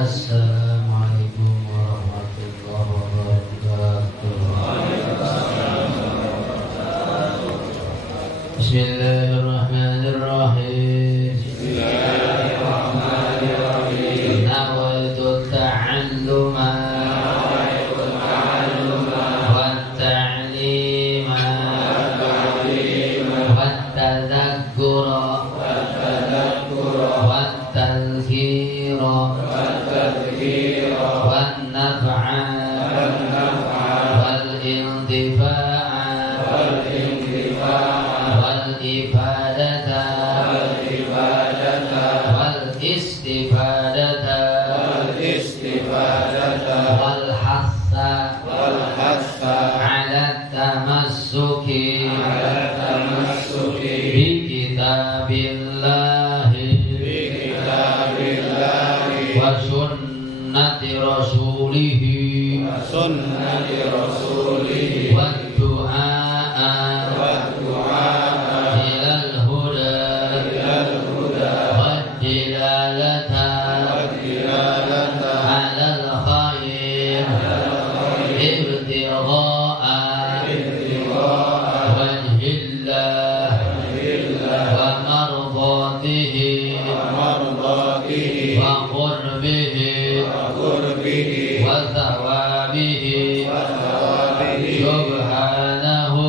Assalamualaikum warahmatullahi wabarakatuh. Bismillahirrahmanirrahim. Nawaitu ta'alluma wat-ta'lima wat-tadhakkura wat-tadhkira wan-naf'a wal-intifa'a wal-ibadata wal-istifadata wal-hassa ala tamassuki bi kitabillahi wa sunnati rasulihi wa du'a ilal huda wa dilalata alal khair ibtigha'a wajhillah wa mardatihi wa qurbihi wa thawabihi subhanahu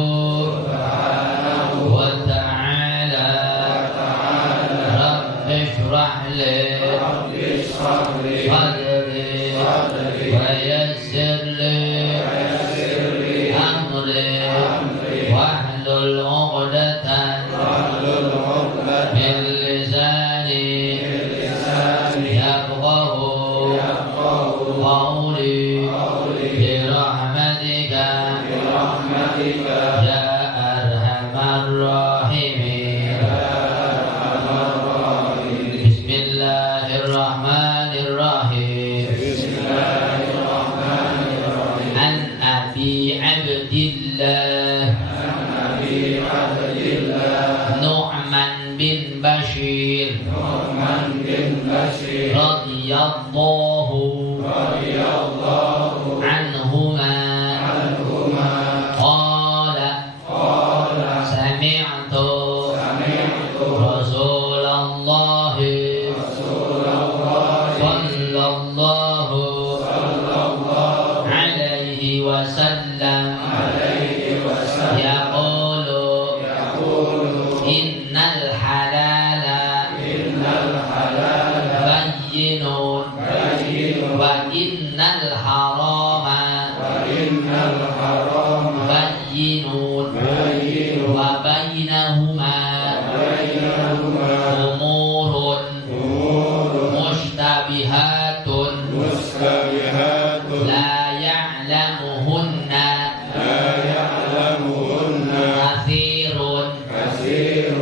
wa ta'ala. Rabbi shrah li sadri wa yassir li amri wahlul 'uqdatan min lisani yafqahu qawli bi rahmatika ya arhamar rahimin. Bismillahirrahmanirrahim. An Abi Abdillah Nu'man bin Bashir radhiyallahu anhuma qala sami'tu Rasulullah sallallahu alaihi wasallam yaqulu innal halala bayyinun wa innal harama bayyinun wa bainahuma umurun mushtabihatun la ya'lamuhunna katsirun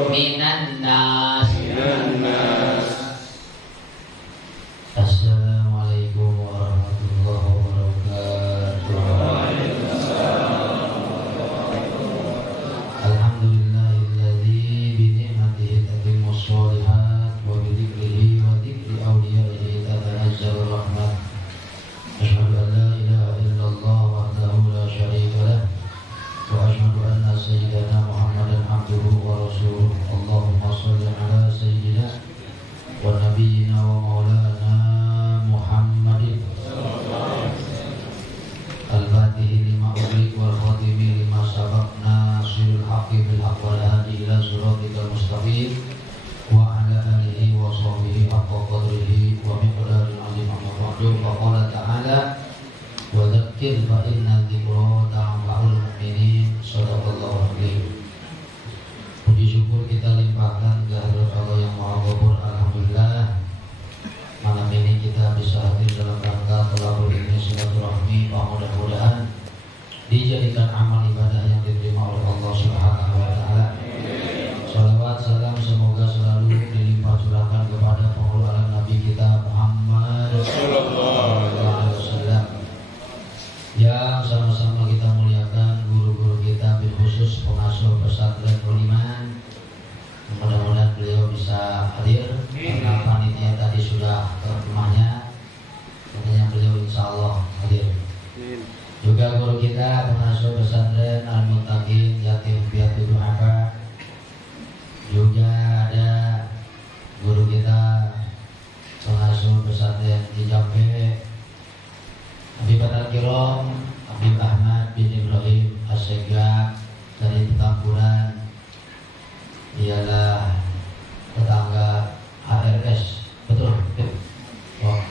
minan nas. Assalamualaikum warahmatullahi wabarakatuh. Alhamdulillahilladzi bi ni'matihi tatimmus shalihat wa bi dzikrihi wa dzikri awliyaihi tatanazzalur rahmat. Asyhadu an la ilaha illallah wahdahu la syarika lah wa asyhadu anna sayyidana Muhammadan abduhu wa rasuluh. Allahumma shalli ala sayyidina wa nabiyyina wa maulana Muhammadin al-fatihi lima ughliq wal khatimi lima sabaq nasirul haqqi bil haqq wal hadi ila siratikal mustaqim wa ala alihi wa sahbihi haqqa qadrihi wa miqdaril azim. Amma ba'du, faqala ta'ala wa dzakkir fa inna dzikra tanfa'ul mu'minin. Shadaqallahu adzim. Puji syukur kita limpahkan kehadirat Allah yang Maha Ghafur. Alhamdulillah, malam ini kita bisa hadir dalam rangka thalabul ilmi silaturahmi. Mudah-mudahan dijadikan amal ibadah yang diterima oleh Allah Subhanahu wa taala. Salawat salam semoga selalu dilimpah curahkan kepada penghulu Nabi kita Muhammad sallallahu alaihi wasallam, yang sama-sama kita muliakan guru-guru kita, bil khusus pengasuh pesantren Iman. Mudah-mudahan beliau bisa hadir karena panitia tadi sudah ke rumahnya Katanya beliau insya Allah hadir. Juga guru kita pengasuh pesantren Al-Muttaqin Yatim Piatu Du'afa. Juga ada guru kita pengasuh pesantren di Jambe Habib Al-Kiram Habib Ahmad bin Ibrahim As-Segaf dari Petamburan. Ialah tetangga HRS, betul? Wah,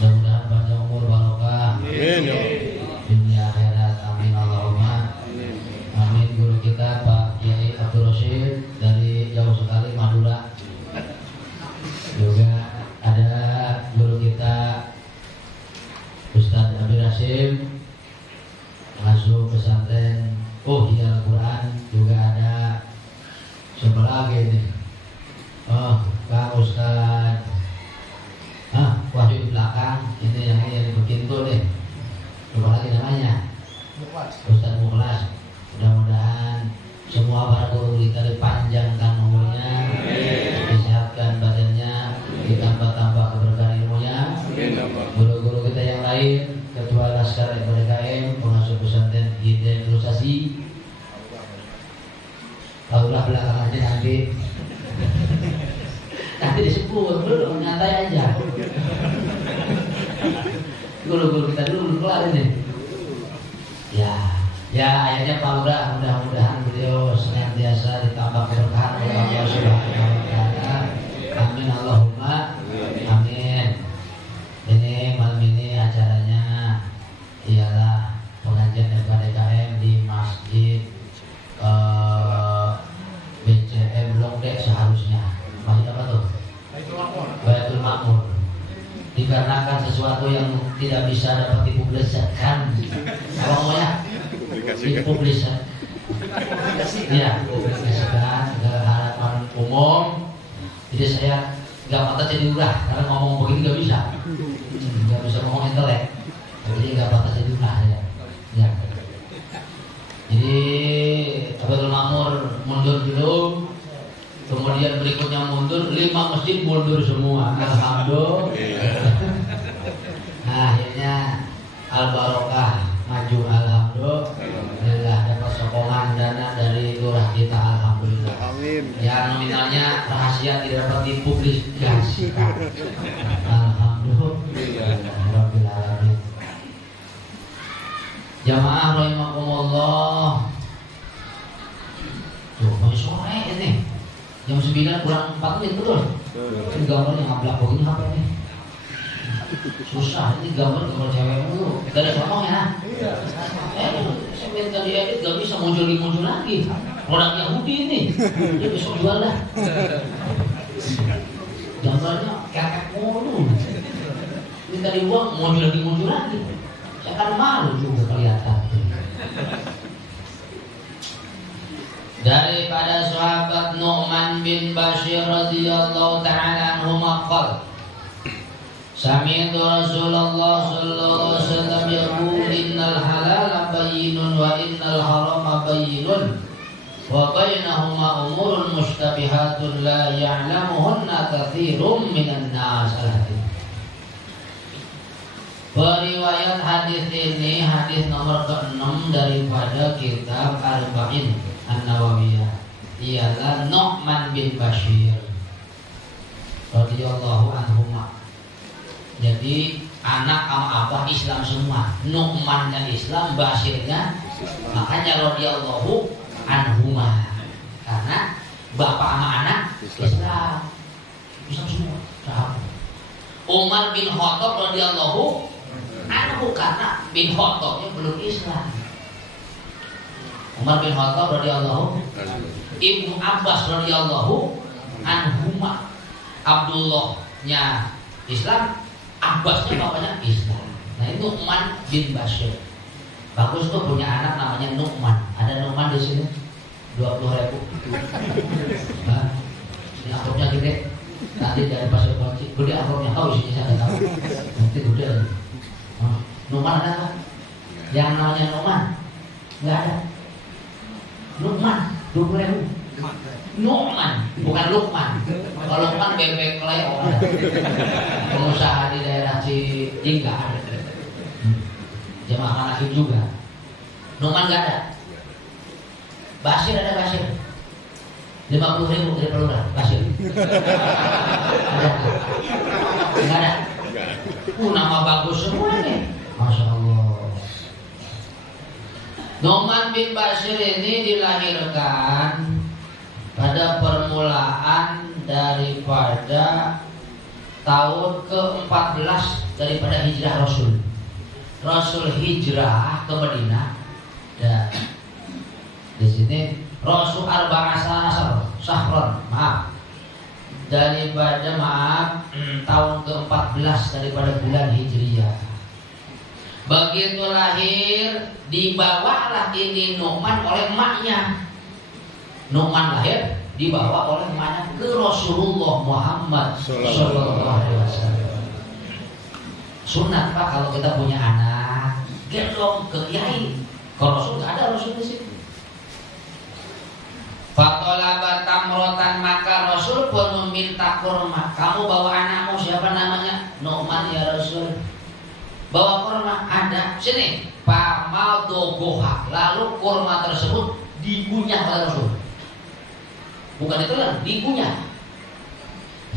mudah-mudahan panjang umur barokah. Amin. Dunia akhirat, amin Allahumma. Amin. Guru kita Pak Kiai Abdul Rashid dari jauh sekali Madura. Juga ada guru kita Ustadz Abdul Rasim pengasuh pesantren Uhya Al-Quran. Juga ada siapa lagi nih? Oh, Pak Ustadz Wahyu di belakang. Ini yang di pintu nih. Siapa lagi namanya? Ustadz Mukhlas. Mudah-mudahan semua para guru kita dipanjangkan umurnya, disehatkan badannya, ditambah-tambah keberkahan ilmunya. Guru-guru kita yang lain, Ketua Laskar FPDKM, pengasuh pesantren Hidayah Ilustrasi. Tahulah belakangan aja nanti disebut, dulu nyantai aja. Guru-guru kita dulu belum kelar ini. Ya akhirnya Pak Lurah, mudah-mudahan beliau senantiasa ditambah keberkahan oleh Allah Subhanahu wa taala. Amin Allahumma amin. Ini malam ini acaranya ialah pengajian FKDKM di Masjid BCM Longdek seharusnya. Masjid apa tuh? Baitul Makmur. Dikarenakan sesuatu yang tidak bisa dapat dipublikasikan, apa ngomongnya? Dipublikasikan. Ya, dipublikasikan ke hadapan umum. Jadi saya nggak patah jadi ulah karena ngomong begini nggak bisa ngomong intelek. Jadi nggak patah jadi ulah ya. Jadi Baitul Makmur mundur dulu. Kemudian berikutnya mundur, 5 masjid mundur semua. Alhamdulillah. Nah, akhirnya Al-Barokah maju, alhamdulillah, dapat sokongan dana dari lurah kita, alhamdulillah. Amin. Ya nominalnya rahasia tidak dapat dipublikasikan. Alhamdulillah. Jamaah rahimakumullah. Tuh, masih sore ini. Jam 9 kurang 4 menit betul. Ini gambarnya ngablak begini apa ini? Susah, ini gambar cewek dulu. Gak ada somong ya? Saya minta diedit gak bisa muncul lagi. Produk Yahudi ini. Dia besok jual lah. Gambarnya kakek mulu. Minta dibuang, muncul lagi. Saya kan malu juga kelihatan. Daripada sahabat Nu'man bin Bashir radhiyallahu ta'ala anhu maqal Sami'tu Rasulullah sallallahu alaihi wasallam yaqul innal halala bayyinun wa innal harama bayyinun wa bainahuma umurun mushtabihatun la ya'lamuhunna katsirun minan nas. Periwayat hadis ini hadis nomor ke-6 daripada kitab Arba'in An-Nawawiyah, ialah Nu'man bin Bashir radhiyallahu anhuma. Jadi anak sama abah Islam semua. Nu'mannya Islam, Bashirnya makanya radhiyallahu anhuma, karena bapak sama anak Islam semua. Umar bin Khattab radhiyallahu anhu karena bin Khattabnya belum Islam. Umar bin Khattab radhiyallahu, Ibnu Abbas radhiyallahu anhuma, Abdullahnya Islam, Abbasnya bapaknya Islam. Nah itu Nu'man bin Bashir. Bagus tuh punya anak namanya Nu'man. Ada Nu'man di sini 20.000. Nah, ini amplopnya gede. Tadi dari pasir kunci, gede amplopnya, tahu isinya saya nggak tahu. Nanti gede. Nu'man ada nggak? Yang namanya Nu'man nggak ada. Nu'man 20.000. Nu'man, bukan Lukman. Kalau Lukman bebek Leo, pengusaha di daerah Cijingga, jemaah manakib juga. Nu'man nggak ada. Basir ada Basir. 50.000 dari pelurah Basir. Nggak ada. Nama bagus semua nih, masya Allah. Nu'man bin Bashir ini dilahirkan pada permulaan daripada tahun ke-14 daripada hijrah Rasul. Rasul hijrah ke Madinah dan di sini Rasul arba'asa sahron, maaf, daripada tahun ke-14 daripada bulan Hijriyah. Begitu lahir, dibawalah ini Nu'man oleh emaknya. Nu'man lahir dibawa oleh emaknya ke Rasulullah Muhammad Sallallahu Alaihi Wasallam. Sunat Pak kalau kita punya anak, gendong ke kiai. Kalau Rasul nggak ada, Rasul di sini. Fatolaba tamrotan, maka Rasul pun meminta kurma. Kamu bawa anakmu, siapa namanya? Nu'man ya Rasul. Bawa kurma, ada. Sini. Pamal dogoha. Lalu kurma tersebut dikunyah oleh Rasul. Bukan ditelan, dikunyah.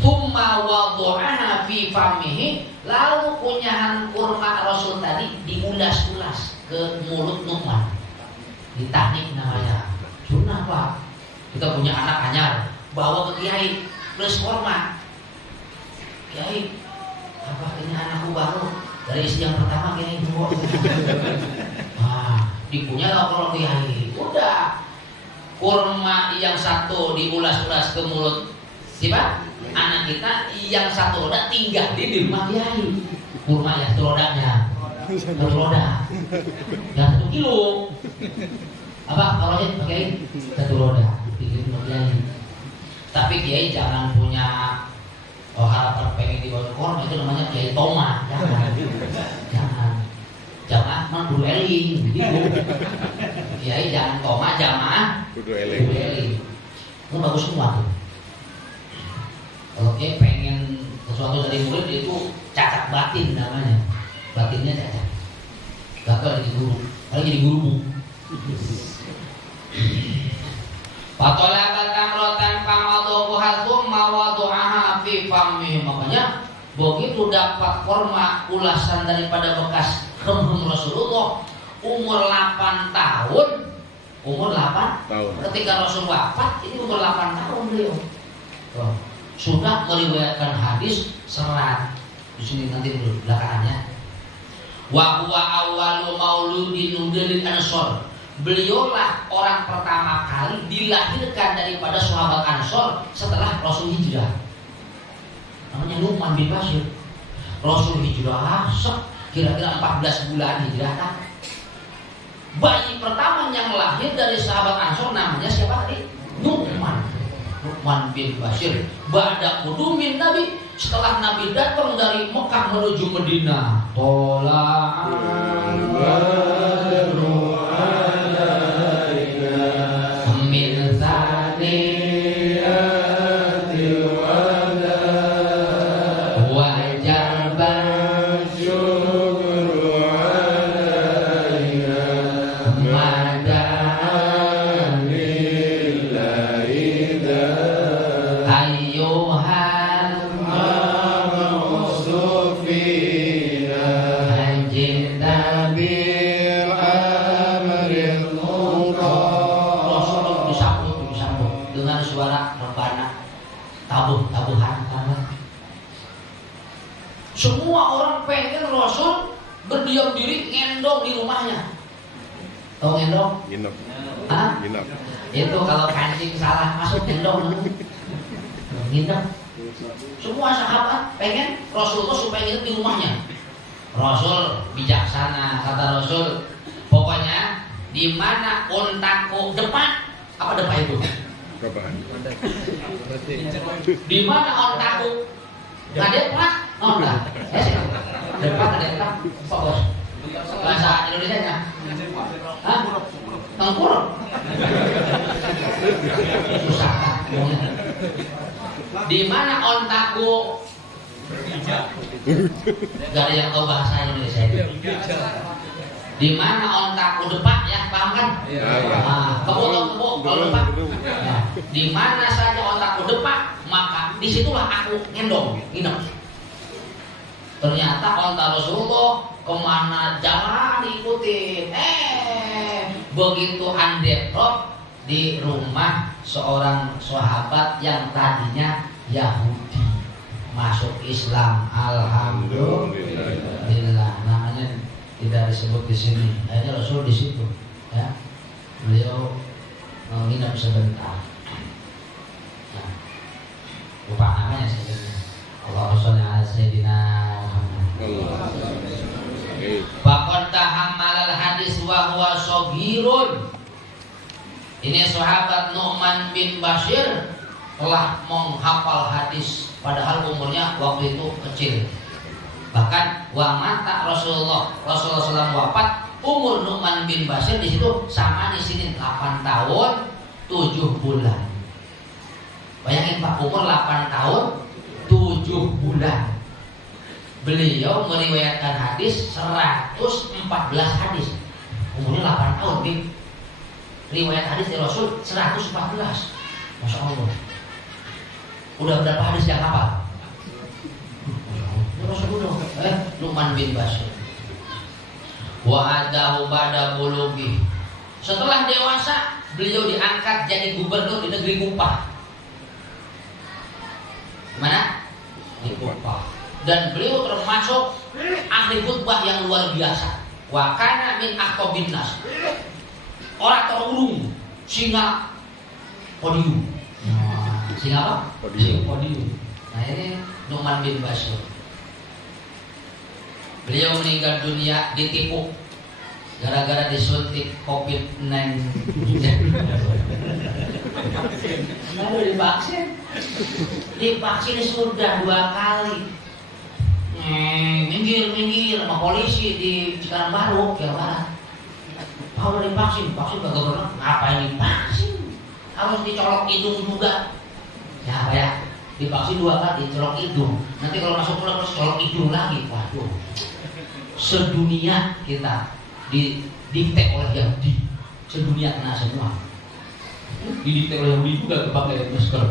Thumma wadu'aha fi famihi. Lalu kunyahan kurma Rasul tadi diulas-ulas ke mulut Nu'man. Ditahnik namanya. Sunnah Pak. Kita punya anak anyar, bawa ke kiai plus kurma. Kiai, apa ini anakku baru dari istri yang pertama kiai bawa. Nah, dikunyah lah kalau kiai. Udah, kurma yang satu diulas-ulas ke mulut siapa? Anak kita, yang satu roda tinggal di rumah kiai. Kurma yang satu rodanya, satu roda, yang 1 kilo. Apa kalau pakai satu roda? Kiai. Tapi kiai jangan punya harapan pengen dibawa korma, itu namanya kiai toma. Jangan guru eling gitu. Kiai jangan toma, jamaah guru eling. Itu bagus semua tuh. Kalau kiai pengen sesuatu dari murid, itu cacat batin namanya. Batinnya cacat. Gagal jadi guru, lagi jadi guru. Patola batang rotan pamadoku hatum mawadu'aha fi famih. Makanya begitu dapat kurma ulasan daripada bekas kemhum Rasulullah umur 8 tahun. Umur 8 tahun. Ketika Rasul wafat ini umur 8 tahun beliau. Sudah meriwayatkan hadis serat. Di sini nanti dulu belakangannya. Wa huwa awwalu mauludin nudilil ansor. Beliaulah orang pertama kali dilahirkan daripada sahabat Ansor setelah Rasul hijrah. Namanya Nu'man bin Bashir. Rasul hijrah kira-kira 14 bulan hijrah kan. Bayi pertama yang lahir dari sahabat Ansor namanya siapa tadi? Nu'man. Nu'man bin Bashir. Ba'da qudumin Nabi, setelah Nabi datang dari Mekah menuju Madinah. Semua orang pengen Rasul berdiam diri ngendong di rumahnya. Tahu ngendong? Nginep. Hah? Nginep. Itu kalau kancing salah masuk ngendong. Nginep. Semua sahabat pengen Rasulullah supaya nginep di rumahnya. Rasul bijaksana, kata Rasul, pokoknya di mana untaku depan, apa depan itu? Depan. Di mana untaku ngadep pak? Nonton, depan ada depan, fokus. Bahasa Indonesia nya, hah? Tengkur. Di mana ontaku? Gak ada yang tahu bahasa Indonesia ini. Di mana ontaku depak ya, paham kan? Kebo kalau depak. Nah, di mana saja ontaku depak, maka disitulah aku nginep. Ternyata onta Rasulullah kemana jalan diikutin. Begitu andeprot di rumah seorang sahabat yang tadinya Yahudi masuk Islam. Alhamdulillah. Namanya tidak disebut di sini. Akhirnya Rasul di situ. Ya, beliau menginap sebentar. Nah, lupa namanya sebenarnya. Allahumma sholli ala sayyidina Muhammad. Faqad tahammalal hadis wa huwa shagirun. Ini sahabat Nu'man bin Bashir telah menghafal hadis padahal umurnya waktu itu kecil. Bahkan wa mata Rasulullah SAW wafat, umur Nu'man bin Bashir di situ sama di sini 8 tahun 7 bulan. Bayangin Pak, umur 8 tahun 7 bulan. Beliau meriwayatkan hadis 114 hadis. Umurnya 8 tahun, Bim. Riwayat hadis dari Rasul 114. Masya Allah. Udah berapa hadis yang hafal? Nu'man bin Bashir. Wa adahu ba'da bulughi. Setelah dewasa, beliau diangkat jadi gubernur di negeri Kupah. Mana? Di Kupah. Dan beliau termasuk ahli khutbah yang luar biasa. Wa kana min akhtabin nas. Orator ulung, singa podium. Singa apa? Podium. Nah ini Nu'man bin Bashir. Beliau meninggal dunia ditipu gara-gara disuntik COVID-19. Lalu divaksin sudah 2 kali. Minggir sama polisi di Cikarang Baru, Jawa Barat. Kalau divaksin kagak benar. Ngapain divaksin? Harus dicolok hidung juga. Ya apa ya? Divaksin 2 kali, dicolok hidung. Nanti kalau masuk pulang harus colok hidung lagi. Waduh. Sedunia kita didikte oleh Yahudi. Sedunia kena semua. Didikte oleh Yahudi juga kepakai masker.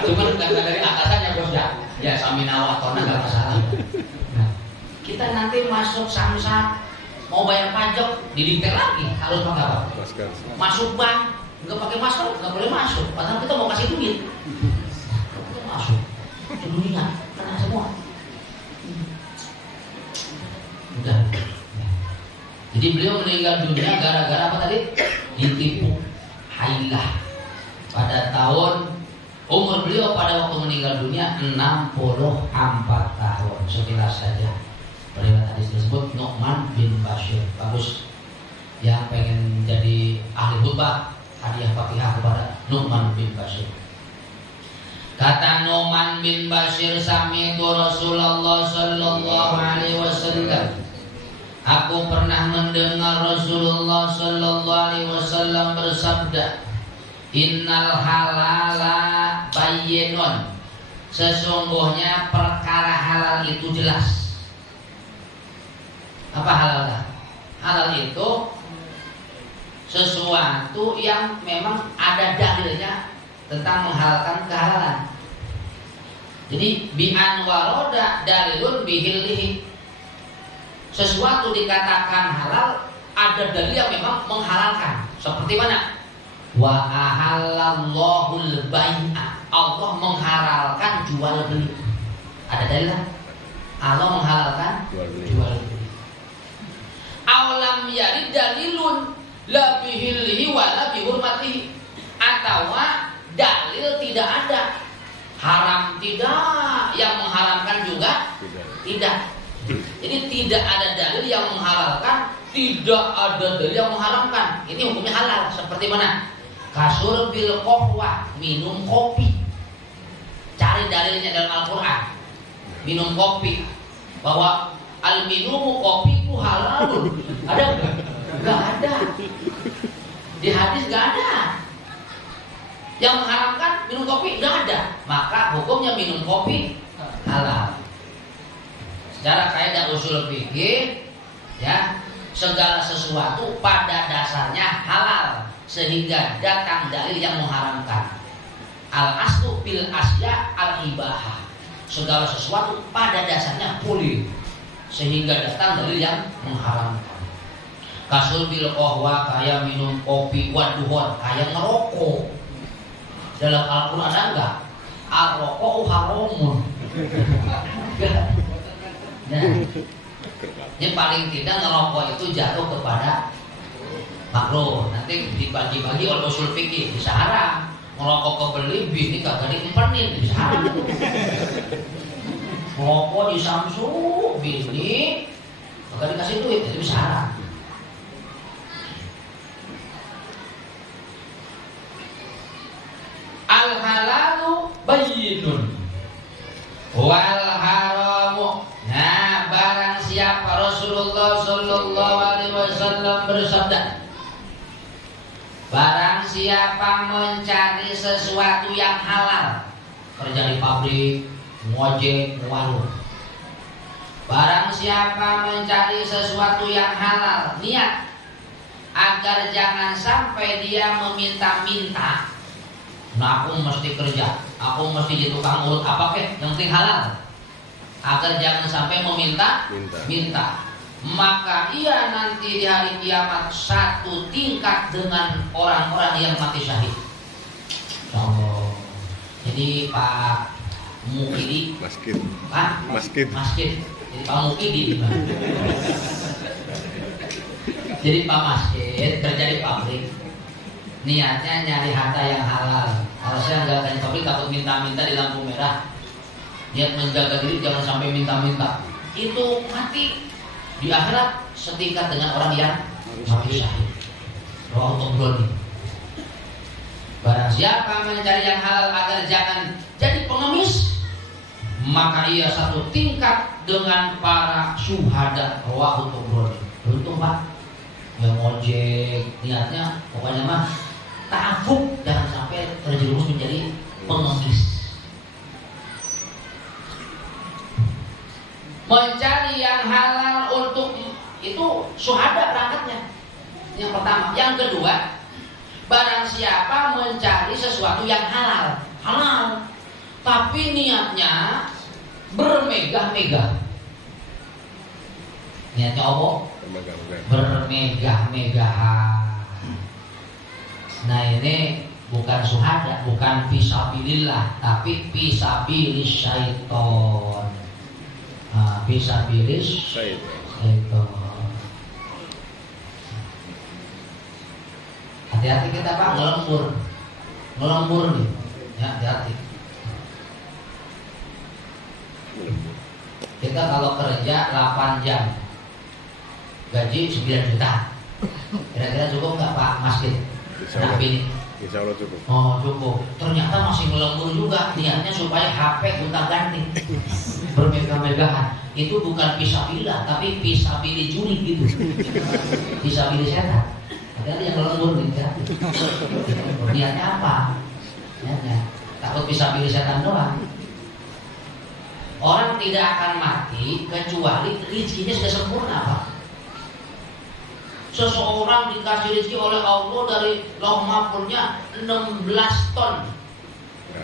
Cuman karena dari atasannya bos ya saminawa atau nggak masalah. Nah, kita nanti masuk samsat mau bayar pajak didikte lagi harus pakai apa? Masker. Masuk bank nggak pakai masker nggak boleh masuk. Padahal kita mau kasih duit. Kita masuk. Sedunia kena semua. Udah. Jadi beliau meninggal dunia gara-gara apa tadi? Ditipu hailah. Pada tahun umur beliau pada waktu meninggal dunia 64 tahun. Sekilas saja. Riwayat hadis tersebut Nu'man bin Bashir. Bagus. Yang pengen jadi ahli khutbah, hadiah Fatihah kepada Nu'man bin Bashir. Kata Nu'man bin Bashir, sami'tu Rasulullah sallallahu alaihi wasallam. Aku pernah mendengar Rasulullah sallallahu alaihi wasallam bersabda, innal halala bayyinun. Sesungguhnya perkara halal itu jelas. Apa halal? Halal itu sesuatu yang memang ada dalilnya tentang menghalalkan kehalalan. Jadi bi'an waroda dalilun bihillihi. Sesuatu dikatakan halal, ada dalil yang memang menghalalkan. Seperti mana? Wa ahallallahul bai'a. Allah menghalalkan jual beli. Ada dalil kan? Allah menghalalkan jual beli. Awalam yarid dalilun la bihillihi wa la bihurmatihi. Atau dalil tidak ada, haram tidak, yang mengharamkan juga tidak. Jadi tidak ada dalil yang menghalalkan, tidak ada dalil yang mengharamkan. Ini hukumnya halal. Seperti mana? Kasur bil qahwa, minum kopi. Cari dalilnya dalam Al-Quran. Minum kopi, bahwa al minumu kopi itu halal. Ada nggak? Nggak ada. Di hadis nggak ada. Yang mengharamkan minum kopi? Nggak ada. Maka hukumnya minum kopi halal. Secara kaidah usul fikih, ya, segala sesuatu pada dasarnya halal sehingga datang dalil yang mengharamkan. Al aslu bil asya al ibahah. Segala sesuatu pada dasarnya boleh sehingga datang dalil yang mengharamkan. Kasul bil qahwa kayak minum kopi, waduhon kayak ngerokok. Dalam Al-Qur'an ada enggak? Al-rokok haramun. Nah, jadi paling tidak ngerokok itu jatuh kepada makruh. Nanti dibagi-bagi oleh usul fikih bisa haram. Ngerokok kebeli bini kagak diimpenin bisa haram. Ngerokok di Samsu bini kagak dikasih duit itu bisa haram. Al halalu bayyinun wal haramu. Nah, barang siapa Rasulullah sallallahu alaihi wasallam bersabda, barang siapa mencari sesuatu yang halal, kerja di pabrik, ngojek, warung. Barang siapa mencari sesuatu yang halal, niat agar jangan sampai dia meminta-minta. Nah, aku mesti kerja, aku mesti jadi tukang urut apa kek, yang penting halal. Agar jangan sampai minta. Maka ia nanti di hari kiamat satu tingkat dengan orang-orang yang mati syahid. Oh. Jadi Pak Mukidi, Masjid. Jadi Pak Mukidi. Jadi Pak Masjid kerja di pabrik. Niatnya nyari harta yang halal. Harusnya enggak di pabrik takut minta-minta di lampu merah. Niat menjaga diri jangan sampai minta-minta. Itu mati di akhirat setingkat dengan orang yang mati syahid. Roh Tobroni. Barang siapa mencari yang halal agar jangan jadi pengemis, maka ia satu tingkat dengan para syuhada. Roh Tobroni. Beruntung Pak. Yang ojek niatnya pokoknya mah ta'afuk, jangan sampai terjerumus menjadi pengemis. Mencari yang halal untuk itu syuhada berangkatnya. Yang pertama, yang kedua, barang siapa mencari sesuatu yang halal, tapi niatnya bermegah-megah. Niatnya apa? Bermegah-megahan. Nah, ini bukan syuhada, bukan fisabilillah, tapi fisabilis syaiton. Fisabilis syaiton. Hati-hati kita Pak, ngelembur nih, ya hati-hati. Kita kalau kerja 8 jam, gaji 9 juta, kira-kira cukup nggak Pak Masjid? Nah, ini Insya Allah cukup. Oh cukup. Ternyata masih ngelembur juga. Niatnya supaya HP gonta ganti, bermegah-megahan. Itu bukan fisabilillah, tapi fisabili juri gitu. Fisabili setan. Ada yang ngelembur nih. Niatnya apa? Niatnya takut fisabili setan doang. Orang tidak akan mati kecuali rezekinya sudah sempurna Pak. Seseorang dikasih rezeki oleh Allah dari lauh mahfuznya 16 ton.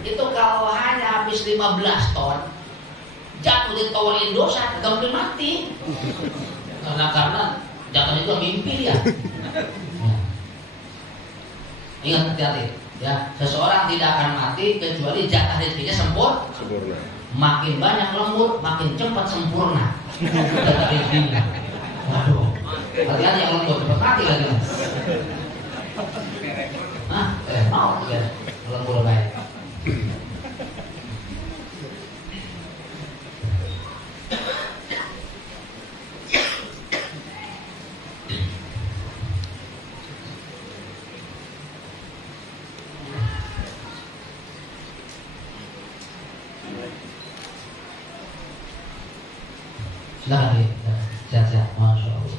Itu kalau hanya habis 15 ton, jatuh di tawarin dosa, gak mungkin mati. Karena jatuhnya itu mimpi dia. Ingat hati-hati ya, seseorang tidak akan mati kecuali jatah rezekinya sempurna. Makin banyak lembur, makin cepat sempurna jatah rezekinya. Waduh, hati-hati yang lembur cepat mati lagi. Mau ya lembur baik. Silakan ya, sehat-sehat, masya Allah.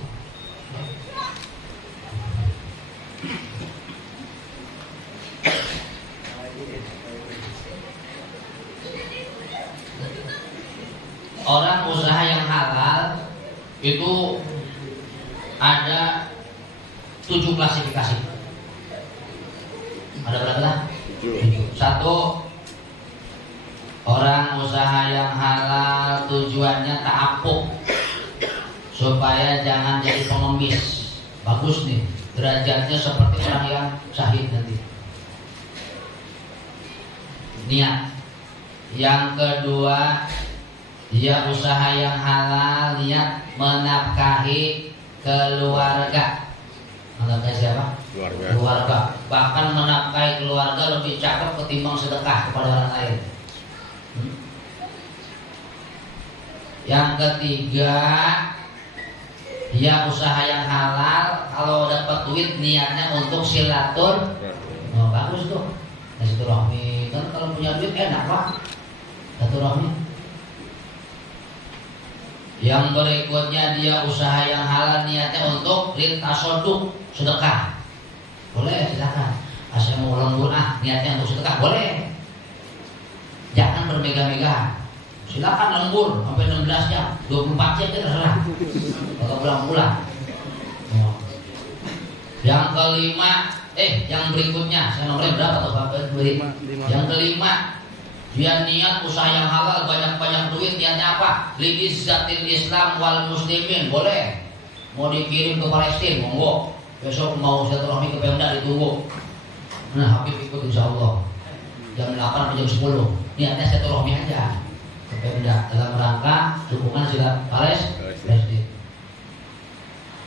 ada 7 klasifikasi. Ada berapa? 7. 1, orang usaha yang halal tujuannya ta'appuk supaya jangan jadi pengemis. Bagus nih, derajatnya seperti orang yang syahid nanti. Niat. Yang kedua, dia usaha yang halal niat menafkahi keluarga. Menafkahi siapa? Keluarga. Bahkan menafkahi keluarga lebih cakep ketimbang sedekah kepada orang lain. Yang ketiga, dia usaha yang halal kalau dapat duit niatnya untuk silatur. Oh, bagus tuh. Silaturahmi kan kalau punya duit enak pak. Silaturahmi. Yang berikutnya dia usaha yang halal niatnya untuk litasoduk, sedekah. Boleh silakan. Asal mau lembur niatnya untuk sedekah boleh. Jangan bermegah-megahan. Silakan lembur sampai 16 jam, 24 jam terserah. Atau pulang-pulang. Yang kelima, yang berikutnya, saya nomornya berapa atau apa? 5. Yang kelima, dia niat usaha yang halal banyak-banyak duit, niatnya apa? Liizzatil Islam wal muslimin, boleh. Mau dikirim ke Palestina, monggo. Besok mau silaturahmi ke Pemda ditunggu. Nah, Habib ikut insyaallah. Jam 8 sampai jam 10. Niatnya silaturahmi aja. Pemda dalam rangka dukungan sila Palestina.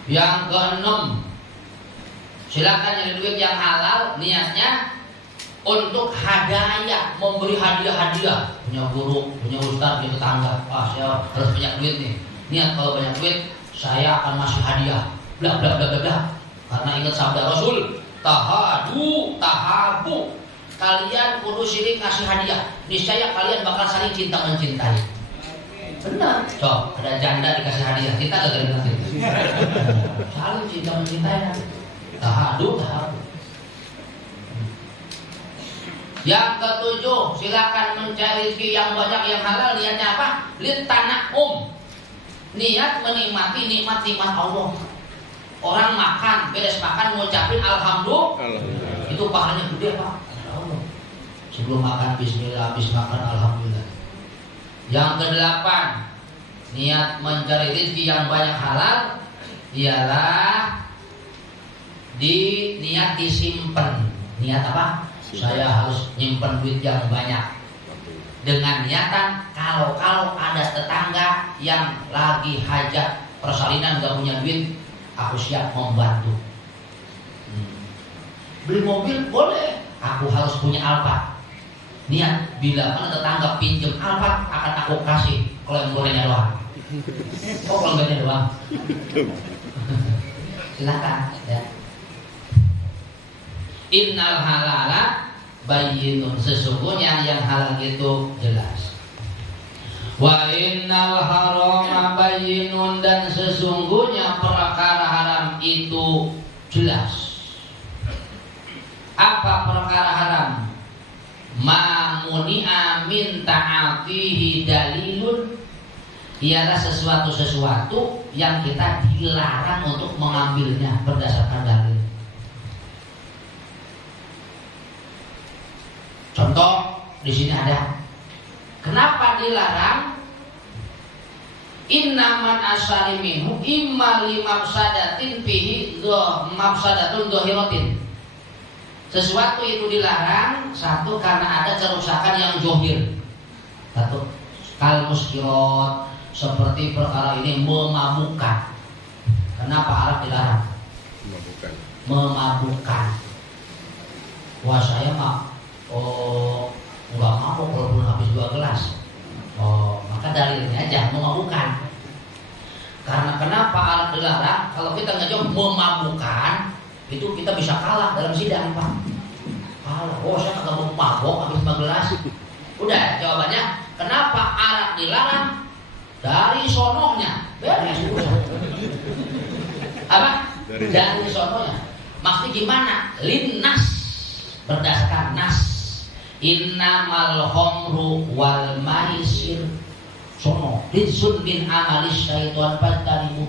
Yang keenam, silakan nyari duit yang halal niatnya untuk hadiah, memberi hadiah-hadiah. Punya guru, punya ustaz, punya tetangga. Saya harus banyak duit nih. Niat kalau banyak duit saya akan masih hadiah. Bla bla bla bla bla. Karena ingat sabda Rasul, tahabu. Kalian kudu sirik kasih hadiah. Niscaya kalian bakal saling cinta mencintai. Benar. Coba ada janda dikasih hadiah, kita gak kalian nanti. Saling cinta mencintai. Tahadu. Yang ketujuh, silakan mencari rezeki yang banyak yang halal. Niatnya apa? Litana'um. Niat menikmati nikmat-nikmat Allah. Orang makan, beres makan ngucapin alhamdulillah. Itu pahalanya gede pak. Sebelum makan bismillah, habis makan alhamdulillah. Yang kedelapan, niat mencari rezeki yang banyak halal ialah niat disimpan. Niat apa? Saya harus nyimpen duit yang banyak. Dengan niatan kalau ada tetangga yang lagi hajat persalinan gak punya duit, aku siap membantu. Beli mobil boleh, aku harus punya Alphard. Niat bila mana tetangga pinjam Alphard akan aku kasih kalau yang bolehnya doang. Oh kalau enggaknya doang. Silakan ya. Innal halala bayyinun, sesungguhnya yang halal itu jelas. Wa innal harama bayyinun, dan sesungguhnya perkara haram itu jelas. Apa perkara haram? Ma'muni'a min ta'atihi dalilun, ialah sesuatu yang kita dilarang untuk mengambilnya berdasarkan dalil. Contoh di sini ada. Kenapa dilarang? Innaman asari minhu imma limafsadatin fihi mafsadatun dhahiratin. Sesuatu itu dilarang, satu karena ada kerusakan yang zahir. Satu, kal muskirat, seperti perkara ini memabukkan. Kenapa arak dilarang? Memabukkan. Wah saya mah nggak mabuk walaupun habis 2 gelas. Maka dalilnya aja memabukkan. Karena kenapa arak dilarang? Kalau kita ngejawab memabukkan, itu kita bisa kalah dalam sidang pak. Kalah. Saya nggak mau mabuk habis 5 gelas. Udah jawabannya. Kenapa arak dilarang? Dari sononya. Beres. Apa? Dari sononya. Maksudnya gimana? Linnas, berdasarkan nas. Innamal khamru wal maisir sono rizun min amalis syaitan fajtanibu.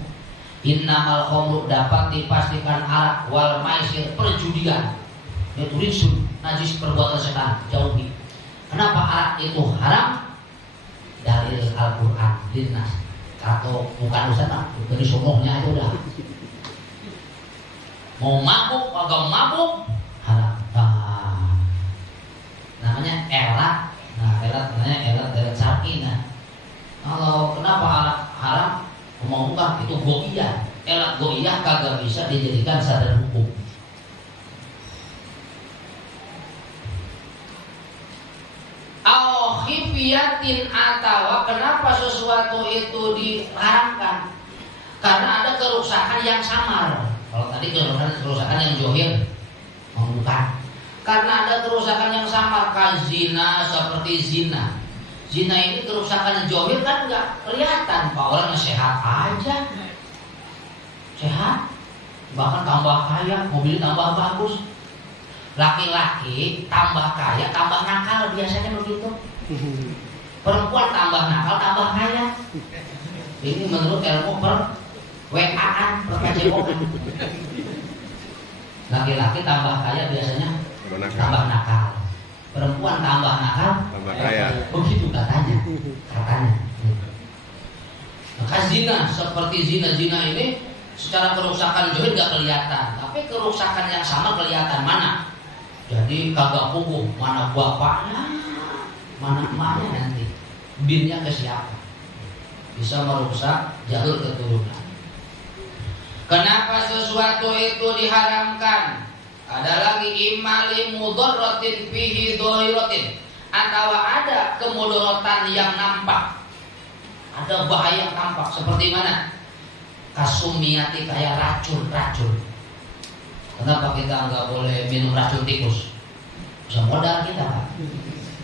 Innamal khamru dapat dipastikan arak wal maisir perjudian. Itu rijsun, najis perbuatan setan, jauhi. Kenapa arak itu haram? Dalil Al-Quran, linnas. Atau bukan Ustaz, dari somohnya aja udah. Mau mabuk, agak mabuk, haram. Namanya elat. Nah, elat syar'i. Nah, kalau kenapa arak haram? Mau bukan itu goiyah. Elat goiyah kagak bisa dijadikan sadar hukum. Khifiyatin atawa kenapa sesuatu itu diharamkan? Karena ada kerusakan yang samar. Kalau tadi kerusakan yang johir, bukan. Karena ada kerusakan yang samar, kazina seperti zina. Zina ini kerusakan yang johir kan nggak kelihatan. Pak orangnya sehat aja, sehat, bahkan tambah kaya, mobilnya tambah bagus. Laki-laki tambah kaya, tambah nakal biasanya begitu. Perempuan tambah nakal, tambah kaya. Ini menurut ilmu WA-an, perkajewokan. Laki-laki tambah kaya biasanya tambah nakal. Perempuan tambah nakal, tambah kaya. Begitu katanya. Maka zina seperti zina ini secara kerusakan johir gak kelihatan, tapi kerusakan yang sama kelihatan. Mana? Jadi kagak puguh, mana bapaknya, mana emaknya nanti, binnya ke siapa? Bisa merusak jalur keturunan. Kenapa sesuatu itu diharamkan? Ada lagi imali mudarratin fihi dhahiratin, atau ada kemudorotan yang nampak, ada bahaya yang nampak. Seperti mana? Kasumiyati, kayak racun. Kenapa kita nggak boleh minum racun tikus? Bisa modal kita, Pak.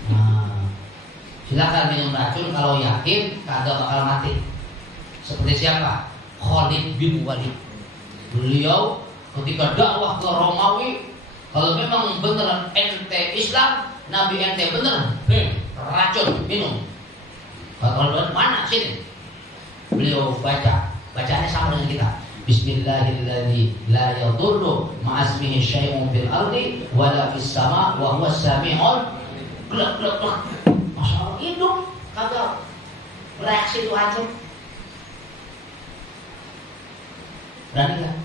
Nah, silakan minum racun kalau yakin kagak bakal mati. Seperti siapa? Khalid bin Walid. Beliau ketika dakwah ke Romawi, kalau memang beneran ente Islam, Nabi ente bener, racun minum. Kalau mana sini? Beliau bacanya sama dengan kita. Bismillahirrahmanirrahim. La yadurru ma'asmihi syai'un fil ardi wala fis sama' wa huwa sami'ul glak. Masya Allah, hidup kagak reaksi itu aja. Berani gak?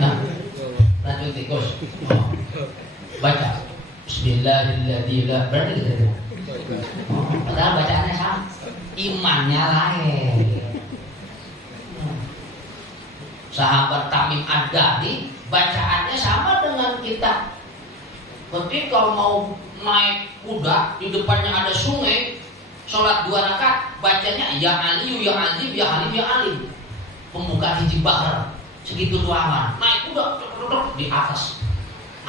Nah, racun tikus. Baca Bismillahirrahmanirrahim. Berani gitu. Padahal bacaannya sama, imannya lain. Sahabat Tamim Ad-Dari bacaannya sama dengan kita. Ketika mau naik kuda, di depannya ada sungai, sholat 2 rakaat, bacanya ya Aliyu ya Azim ya Halim ya Alim. Pembukaan hiji bahar segitu doangan, naik kuda di atas.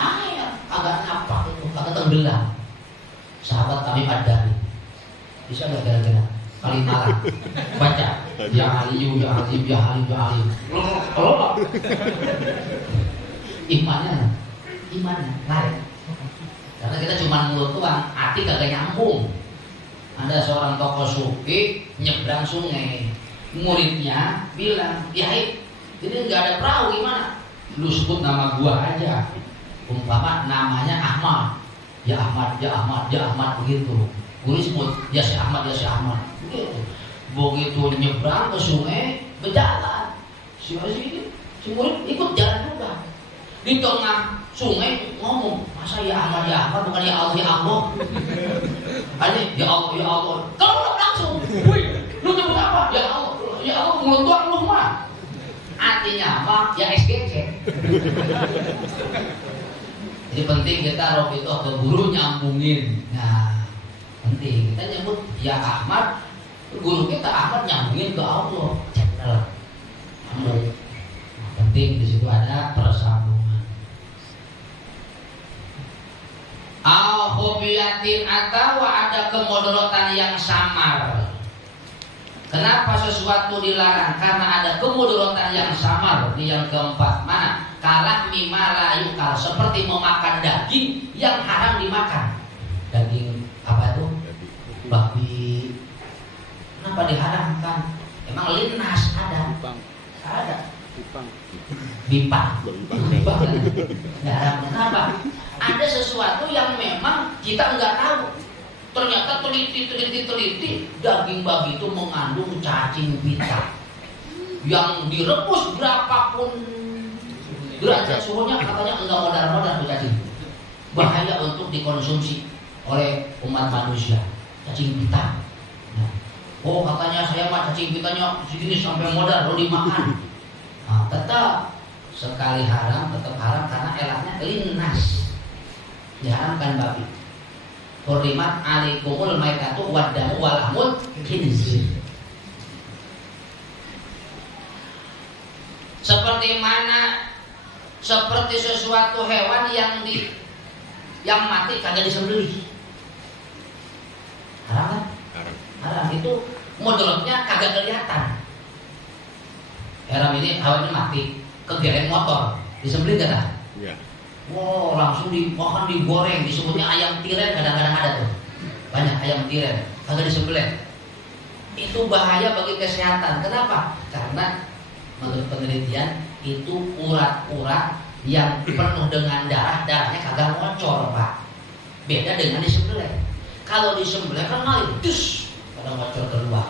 Ya, agak nampak itu, agak tenggelam. Sahabat Tamim Ad-Dari bisa nggak kira-kira? Kali malam baca ya Aliyu ya Azim ya Halim ya Alim. Kalau imannya lain. Karena kita cuma mulut doang, hati kagak nyambung. Ada seorang tokoh sufi nyebrang sungai, muridnya bilang, "Yai, ini nggak ada perahu gimana? Lu sebut nama gua aja, umpama namanya Ahmad, ya Ahmad, ya Ahmad, ya Ahmad begitu. Guru sebut ya si Ahmad, ya si Ahmad begitu. Begitu nyebrang ke sungai, berjalan. Si murid ikut jalan juga. Di tengah sungai ngomong, masa ya Ahmad bukan ya Allah ya Allah. Hanya ya Allah ya Allah. Kalau langsung, wih, lu nyebut apa? Ya Allah mulut doang lu mah. Artinya apa? Ya SGC. Jadi penting kita roh itu ke guru nyambungin. Nah, penting kita nyebut ya Ahmad, guru kita Ahmad nyambungin ke Allah. Channel. Penting di situ ada persambungan. Al-khufiyatin atau ada kemudaratan yang samar. Kenapa sesuatu dilarang? Karena ada kemudaratan yang samar. Di yang keempat mana? Kalah mimala yukal, seperti memakan daging yang haram dimakan. Daging apa itu? Babi. Kenapa diharamkan? Emang linnas ada? Ada. Bipang. Nggak haram. Kenapa? Ada sesuatu yang memang kita nggak tahu. Ternyata teliti daging babi itu mengandung cacing pita yang direbus berapapun derajat suhunya katanya enggak modal tuh cacing. Bahaya untuk dikonsumsi oleh umat manusia. Cacing pita. Nah, oh katanya saya mah cacing pitanya segini sampai modal lo dimakan. Nah, tetap sekali haram tetap haram karena elahnya linnas. Diharamkan babi. Hurrimat alaikumul maitatu waddamu walahmul khinzir. Seperti sesuatu hewan yang mati kagak disembelih. Haram kan? Haram itu modelnya kagak kelihatan. Haram ini hewannya mati, kegereng motor, disembelih gak? Iya. Wow, langsung dimakan digoreng, disebutnya ayam tiren, kadang-kadang ada tuh. Banyak ayam tiren, kagak disembelih. Itu bahaya bagi kesehatan. Kenapa? Karena menurut penelitian itu urat-urat yang penuh dengan darahnya kagak ngocor, Pak. Beda dengan disembelih. Kalau disembelih kan ngalir, dus, kadang ngocor keluar.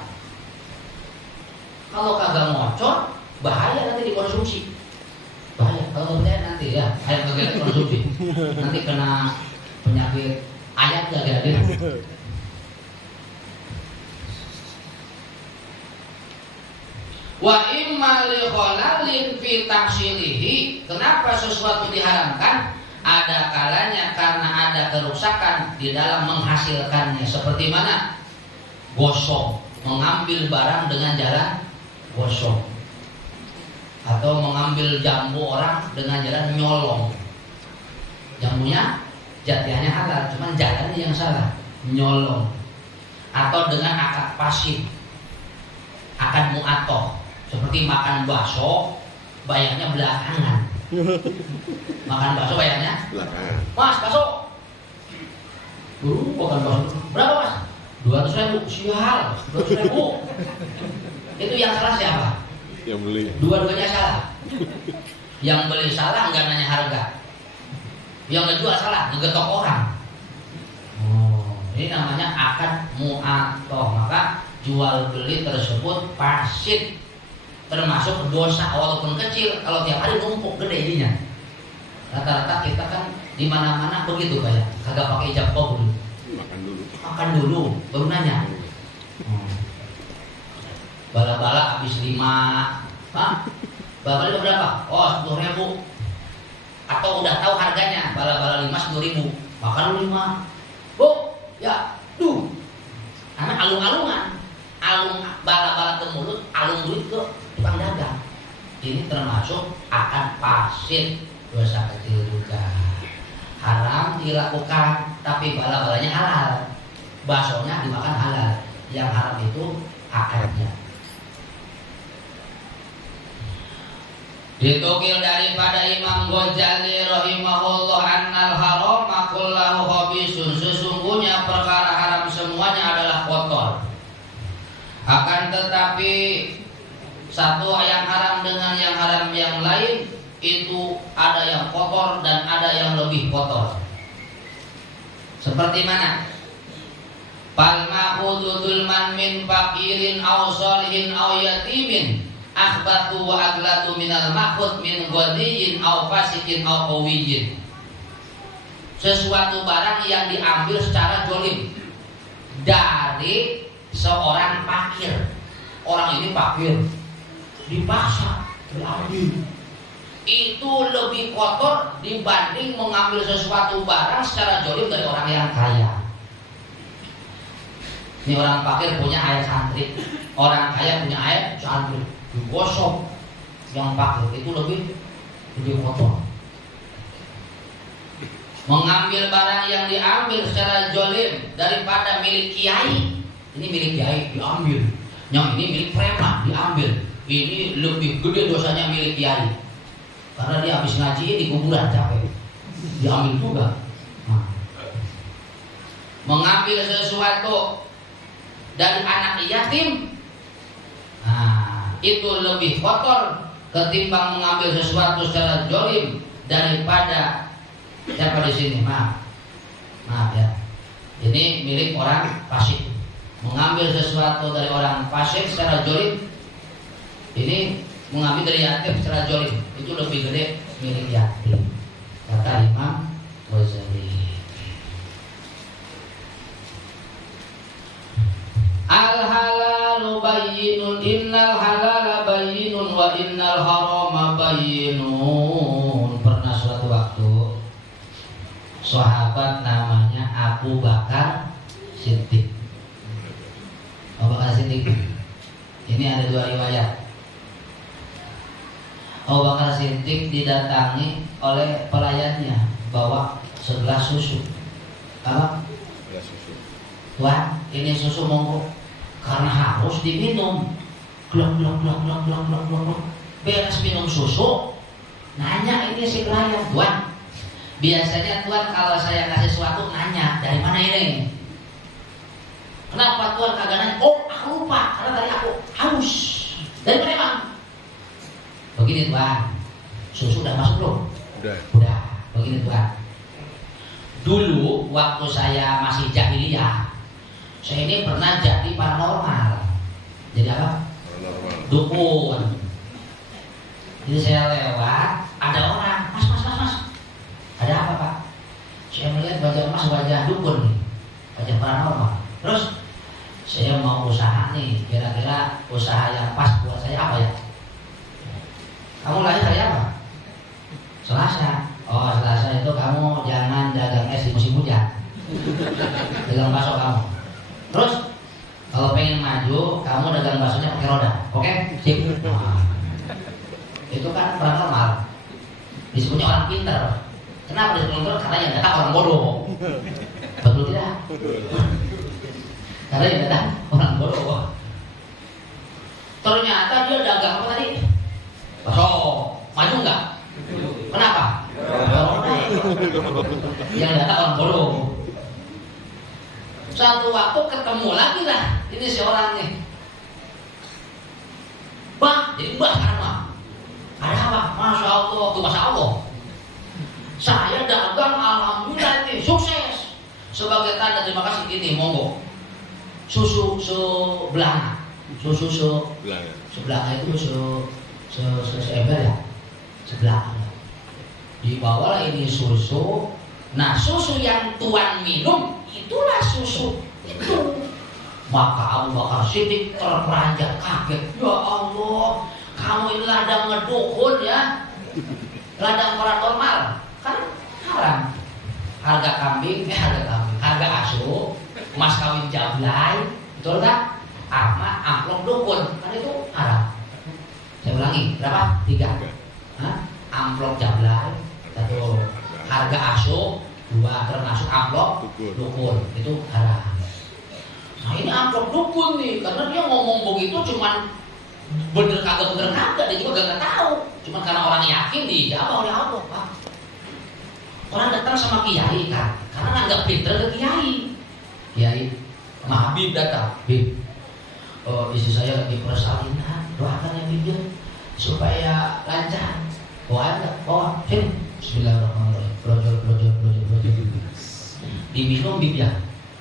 Kalau kagak ngocor, bahaya nanti dikonsumsi. Bahaya kalau saya nanti ya, ayam kagak konsumsi. Nanti kena penyakit ayat gak ada. Wa imma li khalalin fi tahsilihi. Kenapa sesuatu diharamkan? Ada kalanya karena ada kerusakan di dalam menghasilkannya. Seperti mana? Gosong, mengambil barang dengan jalan gosong. Atau mengambil jambu orang dengan jalan nyolong. Jambunya jatihannya halal, cuman jalannya yang salah, nyolong. Atau dengan akad pasif, akad mu'atoh, seperti makan bakso, bayarnya belakangan. Makan bakso bayarnya belakangan. Mas, bakso dulu makan bakso berapa mas? 200.000. Sial, 200.000. Itu yang salah siapa? Yang beli. Dua-duanya salah. Yang beli salah nggak nanya harga. Yang ngejual salah, ngegetok orang. Oh, ini namanya akad mu'atoh. Maka jual beli tersebut fasid, termasuk dosa walaupun kecil. Kalau tiap hari numpuk gede ininya. Rata-rata kita kan di mana-mana begitu kayak kagak pakai ijab kabul. Makan dulu, baru nanya. Bala-bala habis 5, Pak. Bala-bala berapa? Oh 10.000. Atau udah tahu harganya, bala-bala 5 10.000. Makan 5. Bu, ya, duh. Karena alung-alungan, bala-bala ke mulut, alung duit ke tukang dagang. Ini termasuk akan fasid, dosa kecil juga. Haram dilakukan, tapi bala-balanya halal. Baksonya dimakan halal. Yang haram itu akadnya. Ditukil daripada Imam Ghazali rahimahullah annal haram kullahu khabisun. Sesungguhnya perkara haram semuanya adalah kotor. Akan tetapi satu yang haram dengan yang haram yang lain itu ada yang kotor dan ada yang lebih kotor. Seperti mana? Fal ma'khudhu dzulman min faqirin aw shalihin aw yatimin akhbatu wa aglatu minal ma'khud min ghadiyin aw fasikin aw qawiyyin. Sesuatu barang yang diambil secara jolim dari seorang fakir. Orang ini fakir, dipaksa diambil. Itu lebih kotor dibanding mengambil sesuatu barang secara jolim dari orang yang kaya. Ini orang fakir punya air santri, orang kaya punya air santri, digosok. Yang fakir itu lebih kotor. Mengambil barang yang diambil secara jolim daripada milik kiai. Ini milik kiai diambil, yang ini milik preman diambil. Ini lebih gede dosanya milik kiai, karena dia habis ngaji di kuburan capek, diambil juga. Mengambil sesuatu dari anak yatim, itu lebih kotor ketimbang mengambil sesuatu secara zalim daripada siapa di sini? Maaf ya. Ini milik orang fasik. Mengambil sesuatu dari orang fasik secara zalim, ini mengambil dari yatim secara zalim, itu lebih gede milik yatim. Kata Imam Ghazali. Al halalu bayyinun innal halala bayyinun wa innal harama bayyinun. Pernah suatu waktu sahabat namanya Abu Bakar Siddiq. Abu Bakar Siddiq. Ini ada dua riwayat. Abu Bakar Siddiq didatangi oleh pelayannya bawa segelas susu. Apa? Tuan, ini susu monggo. Karena harus diminum. Glok. Beres minum susu, nanya ini si pelayan, Tuan. Biasanya Tuan kalau saya kasih sesuatu nanya, dari mana ini? Kenapa Tuan kagak nanya? Oh, aku lupa, karena tadi aku haus. Dari mana emang? Begini Tuan, susu udah masuk belum? Udah. Begini Tuan. Dulu waktu saya masih jahiliyah, saya ini pernah jadi paranormal. Jadi apa? Dukun. Jadi saya lewat, ada orang, Mas. Ada apa Pak? Saya melihat wajah Mas, wajah dukun nih, wajah paranormal. Terus saya mau usaha nih, kira-kira usaha yang pas buat saya apa ya? Kamu lahir hari apa? Selasa. Oh, Selasa itu kamu jangan dagang es di musim hujan. Dagang bakso kamu. Terus kalau pengen maju, kamu dagang baksonya pakai roda, oke? Sip. Nah, itu kan paranormal. Disebutnya orang pintar. Kenapa disebut pintar? Karena yang datang orang bodoh. Betul tidak? Karena yang datang orang bodoh. Ternyata dia dagang apa tadi? Bakso. Maju nggak? Kenapa? Yang datang orang bodoh. Suatu waktu ketemu lagi lah ini seorang nih. Jadi Mbah sekarang Mbah. Ada apa? Masya Allah, tuh Masya Allah. Saya dagang alhamdulillah ini sukses. Sebagai tanda terima kasih gini, monggo. Susu sebelanga. Susu sebelanga itu seember ya. Sebelanga. Dibawalah ini susu. Nah, susu yang Tuan minum itulah susu itu. Maka Abu Bakar Siddiq terperanjat kaget. Ya Allah, kamu ini ladang ngedukun ya, ladang paranormal. Kan haram. Harga asu, mas kawin jablay, betul tak? Sama amplop dukun, kan itu haram. Saya ulangi, berapa? 3. Amplop jablay, 1. Harga asu, 2, termasuk amplop dukun, itu haram. Nah ini amplop dukun nih, karena dia ngomong begitu cuman bener kagak, dia juga gak tahu. Cuman karena orang yakin dijawab oleh Allah, Pak. Orang datang sama kiai kan, karena nganggap pinter ke kiai. Kiai, Habib datang, Habib, istri saya lagi persalinan, doakan ya Habib supaya lancar. Bawa, sini. Bismillahirrahmanirrahim. Brojol. Diminum Habib ya,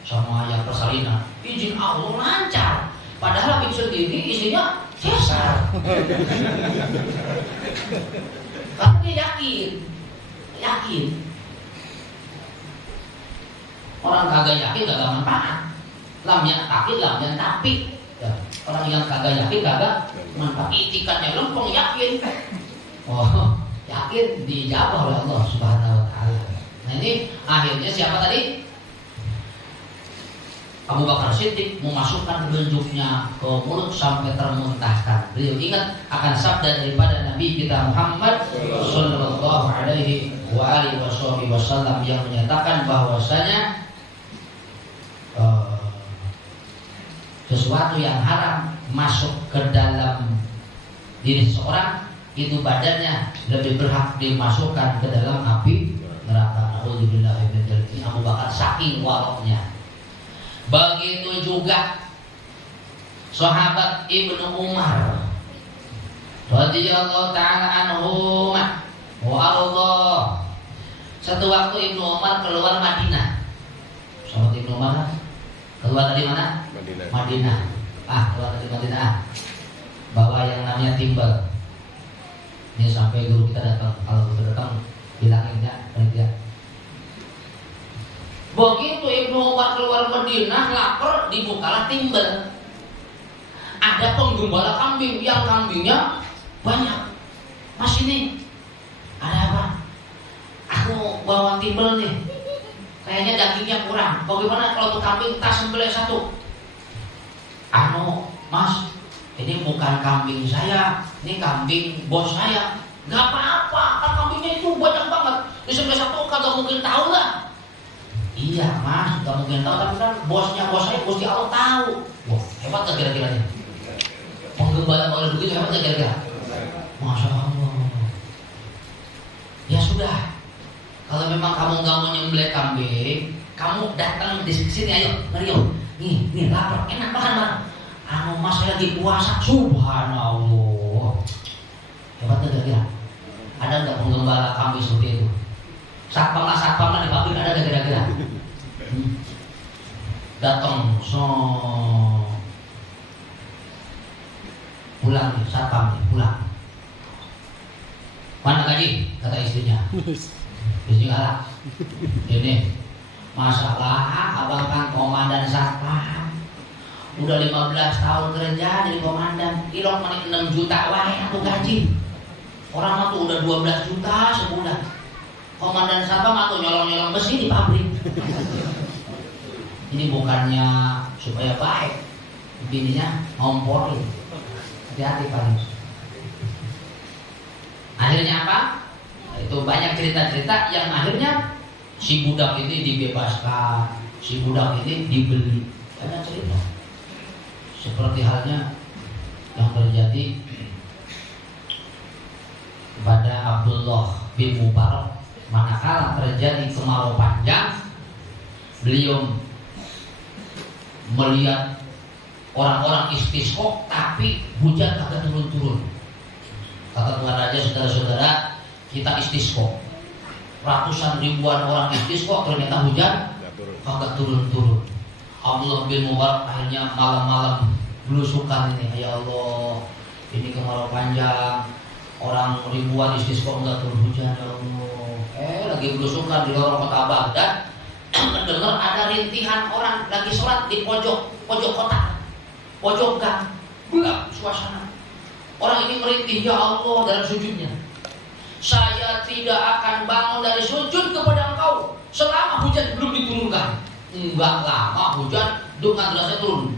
sama yang persalinan. Izin Allah lancar. Padahal Habib sendiri istrinya sesar. Karena dia yakin. Orang kagak yakin kagak manfaat. Lamnya takit, lamnya tapi. Ya, orang yang kagak yakin kagak manfaat. Itikadnya lempeng yakin. Oh, yakin dijawab oleh Allah Subhanahu wa taala. Nah ini akhirnya siapa tadi? Abu Bakar Siddiq memasukkan bentuknya ke mulut sampai termuntahkan. Beliau ingat akan sabda daripada Nabi kita Muhammad sallallahu alaihi wasallam yang menyatakan bahwasanya sesuatu yang haram masuk ke dalam diri seseorang, itu badannya lebih berhak dimasukkan ke dalam api neraka. Alhamdulillah. Ini Abu Bakar saking waloknya. Begitu juga sahabat Ibnu Umar. radhiyallahu ta'ala anhu wa Allah. Satu waktu Ibnu Umar keluar Madinah. Sahabat Ibnu Umar keluar dari mana? Madinah. Keluar dari Madinah. Bawa yang namanya timbal. Ini sampai guru kita datang. Kalau guru datang bilangin ya, tidak. Begitu Ibnu Umar keluar Madinah, lapar, dibukalah timbal. Ada penggembala kambing yang kambingnya banyak. Mas ini ada apa? Aku bawa timbel nih. Kayaknya dagingnya kurang. Bagaimana kalau tuh kambing kita sembelih satu? Mas, ini bukan kambing saya, ini kambing bos saya. Gak apa-apa, kan kambingnya itu banyak banget. Disembelih satu kagak mungkin tahu lah. Iya mas, gak mungkin tahu, tapi kan bosnya bos saya, Gusti Allah tahu. Wah, hebat gak kira-kiranya? Penggembala oleh begitu hebat gak kira-kira? Masya Allah. Ya sudah, kalau memang kamu gak mau nyembelih kambing, kamu datang di sini, ayo, mari yuk. Nih, lapar, enak makan bareng. Mas saya lagi puasa, subhanallah. Hebat gak kira-kira? Ada gak penggembala kambing seperti itu? Satpam lah di pabrik ada gak kira-kira? Datang, pulang nih, satpam nih, pulang. Mana gaji? Kata istrinya. Istrinya galak. Ini masalah abang kan komandan satpam. Udah 15 tahun kerja jadi komandan. Ilok manik 6 juta wae aku gaji. Orang mah tuh udah 12 juta sebulan. Komandan satpam aku nyolong-nyolong besi di pabrik. Ini bukannya supaya baik, bininya ngomporin. Hati-hati paling. Akhirnya apa? Itu banyak cerita-cerita yang akhirnya si budak ini dibebaskan, si budak ini dibeli. Banyak cerita. Seperti halnya yang terjadi kepada Abdullah bin Mubarak. Manakala terjadi kemarau panjang, beliau melihat orang-orang istisqa tapi hujan kagak turun-turun. Kata Tuhan Raja, saudara-saudara, kita istisqa. Ratusan ribuan orang istisqa, ternyata hujan kagak turun-turun. Abdullah bin Mubarak akhirnya malam-malam belusukan ini, ya Allah, ini kemarau panjang, orang ribuan istisqa enggak turun hujan, ya Allah. Lagi belusukan di lorong kota Baghdad, mendengar ada rintihan orang lagi sholat di pojok kota, pojok gang, gelap suasana. Orang ini merintih, ya Allah, dalam sujudnya, saya tidak akan bangun dari sujud kepada Engkau selama hujan belum diturunkan. Enggak lama hujan dengan derasnya turun.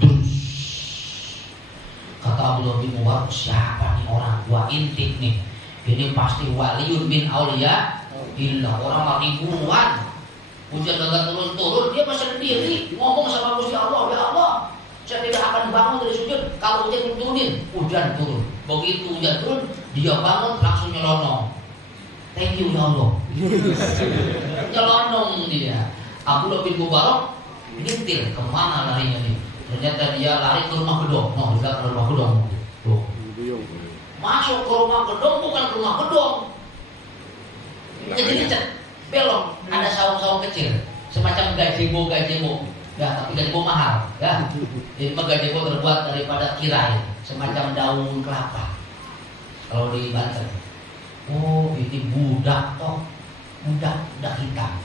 Kata Abdullah bin Mubarak, siapa nih orang? Gua intip nih, ini pasti waliun bin aulia billah, orang ribuan. Hujan gak turun-turun, dia masih sendiri ngomong sama Gusti Allah, ya Allah, saya tidak akan bangun dari sujud kalau hujan turunin. Hujan turun. Begitu hujan turun, dia bangun langsung nyelonong. Thank you ya Allah. Nyelonong dia. Abdullah bin Mubarak ngintil kemana larinya nih? Ternyata dia lari ke rumah gedong. Dia ke rumah gedong. Tuh. Masuk ke rumah gedong, bukan ke rumah gedong. Jadi belok, ada saung-saung kecil, semacam gazebo, ya, tapi gazebo mahal, ya. Jadi gazebo terbuat daripada tirai, semacam daun kelapa. Kalau di Banten, oh ini budak toh, budak hitam.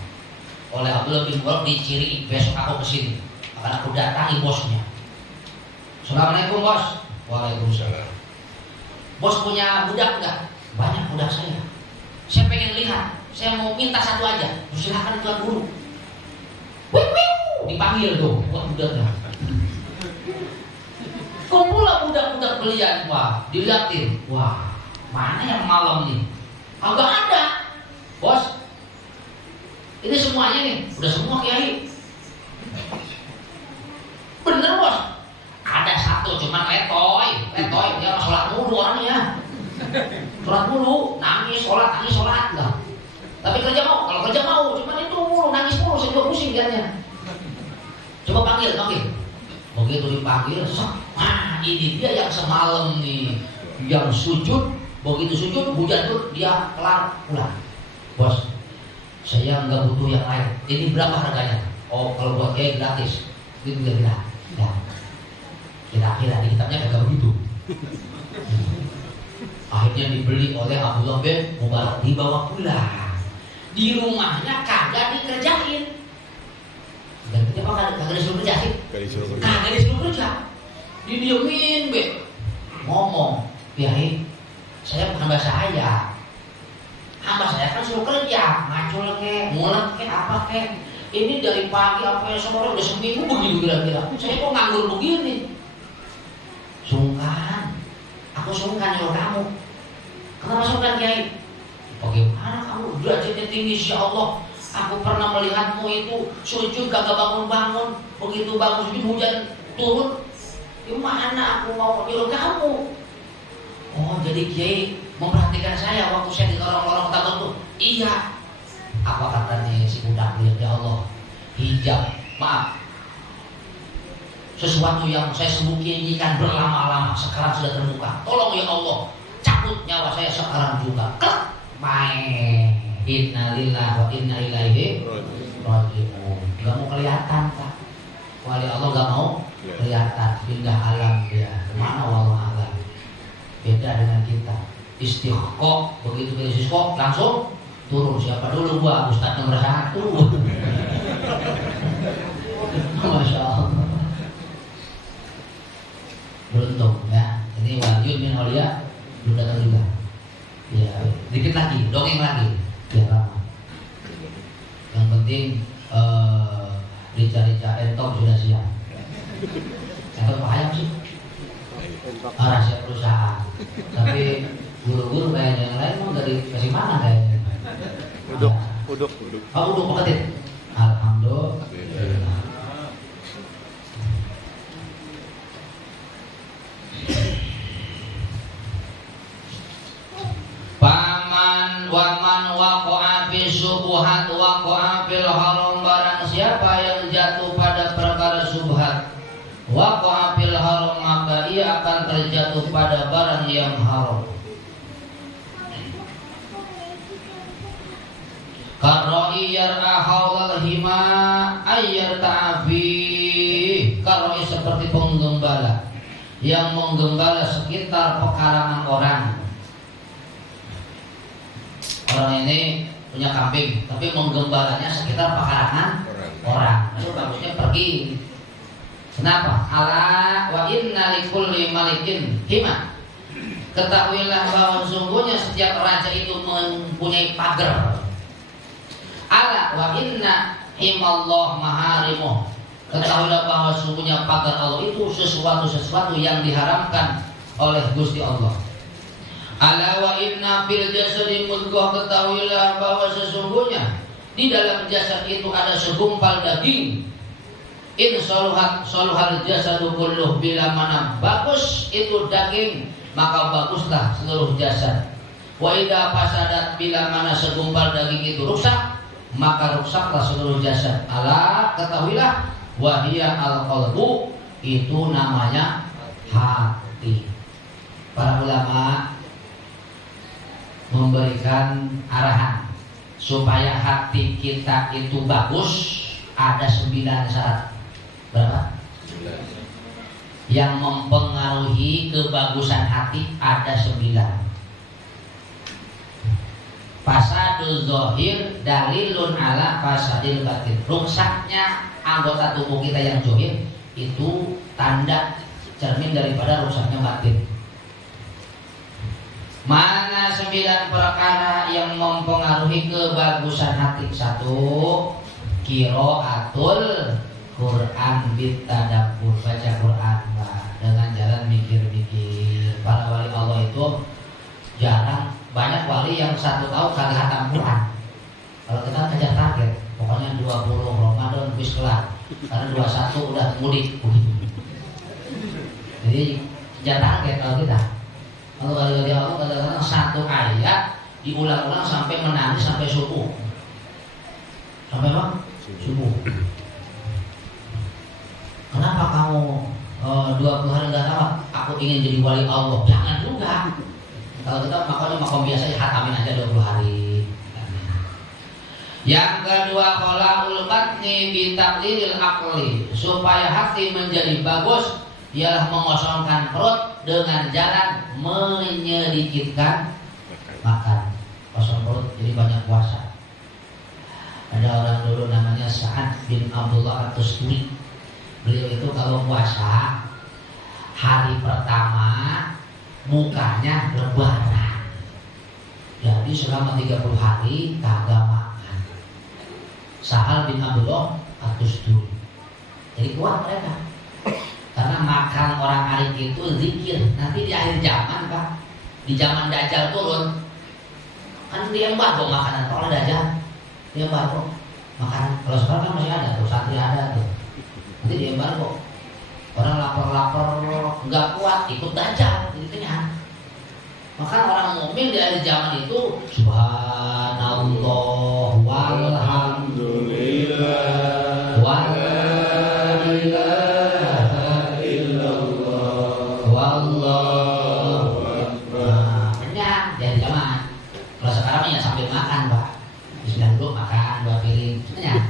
Oleh Abdullah bin Mubarak diciri, besok aku kesini, akan aku datangi bosnya. Assalamualaikum bos. Waalaikumsalam. Bos punya budak enggak? Banyak budak saya. Saya pengen lihat. Saya mau minta satu aja. Silakan tuan guru. Dipanggil tuh buat budaknya. Kumpulah budak-budak belian. Wah, dilihatin. Wah, mana yang malam nih? Agak ada. Bos, ini semuanya nih. Udah semua kiai. Bener bos. Ada satu cuman letoy. Dia sholat mulu orangnya. Sholat mulu, nangis sholat lah. Tapi kerja mau, kalau kerja mau, cuman itu mulu, nangis mulu, saya juga pusing lihatnya. Coba panggil. Begitu dipanggil, wah ini dia yang semalam nih, yang sujud Begitu sujud hujan tuh dia kelar pulang. Bos, saya nggak butuh yang lain. Ini berapa harganya? Oh, kalau buat kiai gratis. Itu dia bilang. Ya. Kira-kira di kitabnya kagak begitu. Akhirnya dibeli oleh Abdullah bin Mubarak, dibawa pulang. Di rumahnya kagak dikerjain. Dan kenapa kagak disuruh kerja sih? Kagak disuruh kerja. Didiemin be. Ngomong, Kiai, saya bukan hamba saya. Hamba saya kan suruh kerja, ngacul ke, ngulek ke, apa ke. Ini dari pagi sampai sore udah seminggu begitu kira-kira. Saya kok nganggur begini? Sungkan. Aku sungkan nyuruh kamu. Kenapa sungkan, Kiai? Bagaimana kamu derajatnya tinggi, Insya Allah. Aku pernah melihatmu itu sujud kagak bangun-bangun. Begitu bangun sujud hujan turun. Gimana aku mau nyuruh kamu? Oh, jadi Kiai memperhatikan saya waktu saya di orang-orang tertentu. Iya. Apa katanya si budak lihat, ya Allah, hijab, maaf, sesuatu yang saya sembunyikan berlama-lama sekarang sudah terbuka. Tolong ya Allah, cabut nyawa saya sekarang juga. Klak, main. Innalillahi wa inna ilaihi raji'un. Gak mau kelihatan, Pak. Wali Allah gak mau kelihatan. Pindah alam dia. Kemana wallahu a'lam. Beda dengan kita. Istiqoq, begitu kita istiqoq langsung turun. Siapa dulu? Gua Ustaz nomor 1. Masya Allah. Beruntung ya. Ini wajib min aulia belum datang juga. Ya, dikit lagi, dongeng lagi. Ya lama. Yang penting rica-rica entok sudah siap. Entok apa ayam sih? Rahasia perusahaan. Tapi guru-guru kayak yang lain mau dari kasih mana kayaknya? Uduk. Oh, uduk paketin. Alhamdulillah. Paman waman waqa'a fi syubhat waqa'a fil haram, barang siapa yang jatuh pada perkara syubhat waqa'a fil haram, maka ia akan terjatuh pada barang yang haram. Karoi yar'a haulal hima ayyar ta'afi, karoi seperti penggembala yang menggembala sekitar pekarangan orang. Orang ini punya kambing, tapi menggembalanya sekitar pekarangan orang. Itu bagusnya pergi. Kenapa? Ala wa inna likulli malikin hima. Ketahuilah bahwa sungguhnya setiap raja itu mempunyai pagar. Ala wa inna himallah maharimuh. Ketahuilah bahwa sungguhnya pagar Allah itu sesuatu yang diharamkan oleh Gusti Allah. Ala wa inna fil jasadi mudghah, ketahuilah bahwa sesungguhnya di dalam jasad itu ada segumpal daging. In saluhal jasadu kulluh, bila mana bagus itu daging maka baguslah seluruh jasad. Wa idza fasadat, bila mana segumpal daging itu rusak maka rusaklah seluruh jasad. Ala, ketahuilah, wahia al-qalbu, itu namanya hati. Para ulama memberikan arahan supaya hati kita itu bagus, ada 9 syarat. Berapa? Yang mempengaruhi kebagusan hati ada 9. Fasadul zahir dalilun ala fasadil batin. Rusaknya anggota tubuh kita yang zahir itu tanda cermin daripada rusaknya batin. Mana 9 perkara yang mempengaruhi kebagusan hati? 1. Qiraatul Quran bitadabbur, baca Quran dengan jalan mikir-mikir. Para wali Allah itu jarang, banyak wali yang 1 tahun kagak hatam Quran. Kalau kita kejar target, pokoknya 20 Ramadan habis kelar, karena 21 udah mudik. Jadi kejar target kalau kita. Kalau wali Allah kadang-kadang 1 ayat diulang-ulang sampai menangis sampai subuh. Sampai apa? Subuh. Kenapa kamu 20 hari nggak tamat? Aku ingin jadi wali Allah. Jangan juga. Kalau kita makom biasa ya hatamin aja 20 hari. Yang kedua khalaqul batni bi taqlilil aqli, supaya hati menjadi bagus ialah mengosongkan perut dengan jalan menyedikitkan makan. Kosong perut jadi banyak puasa. Ada orang dulu namanya Sa'ad bin Abdullah At-Tusturi. Beliau itu kalau puasa hari pertama mukanya lebaran. Jadi selama 30 hari kagak makan. Sa'ad bin Abdullah At-Tusturi. Jadi kuat mereka. Karena makan orang arif itu zikir. Nanti di akhir zaman Pak, di zaman Dajjal turun, kan dia embargo makanan. Kalau Dajjal dia embargo makanan. Kalau sekarang kan masih ada tuh, santri ada tuh. Nanti dia embargo. Orang lapar-lapar nggak kuat ikut Dajjal, jadi kenyang. Maka orang mukmin di akhir zaman itu subhanallah walhamdulillah wala ilaha illallah wallahu akbar. Kenyang di akhir zaman. Kalau sekarang ya sambil makan Pak, bismillah dulu makan 2 piring kenyang.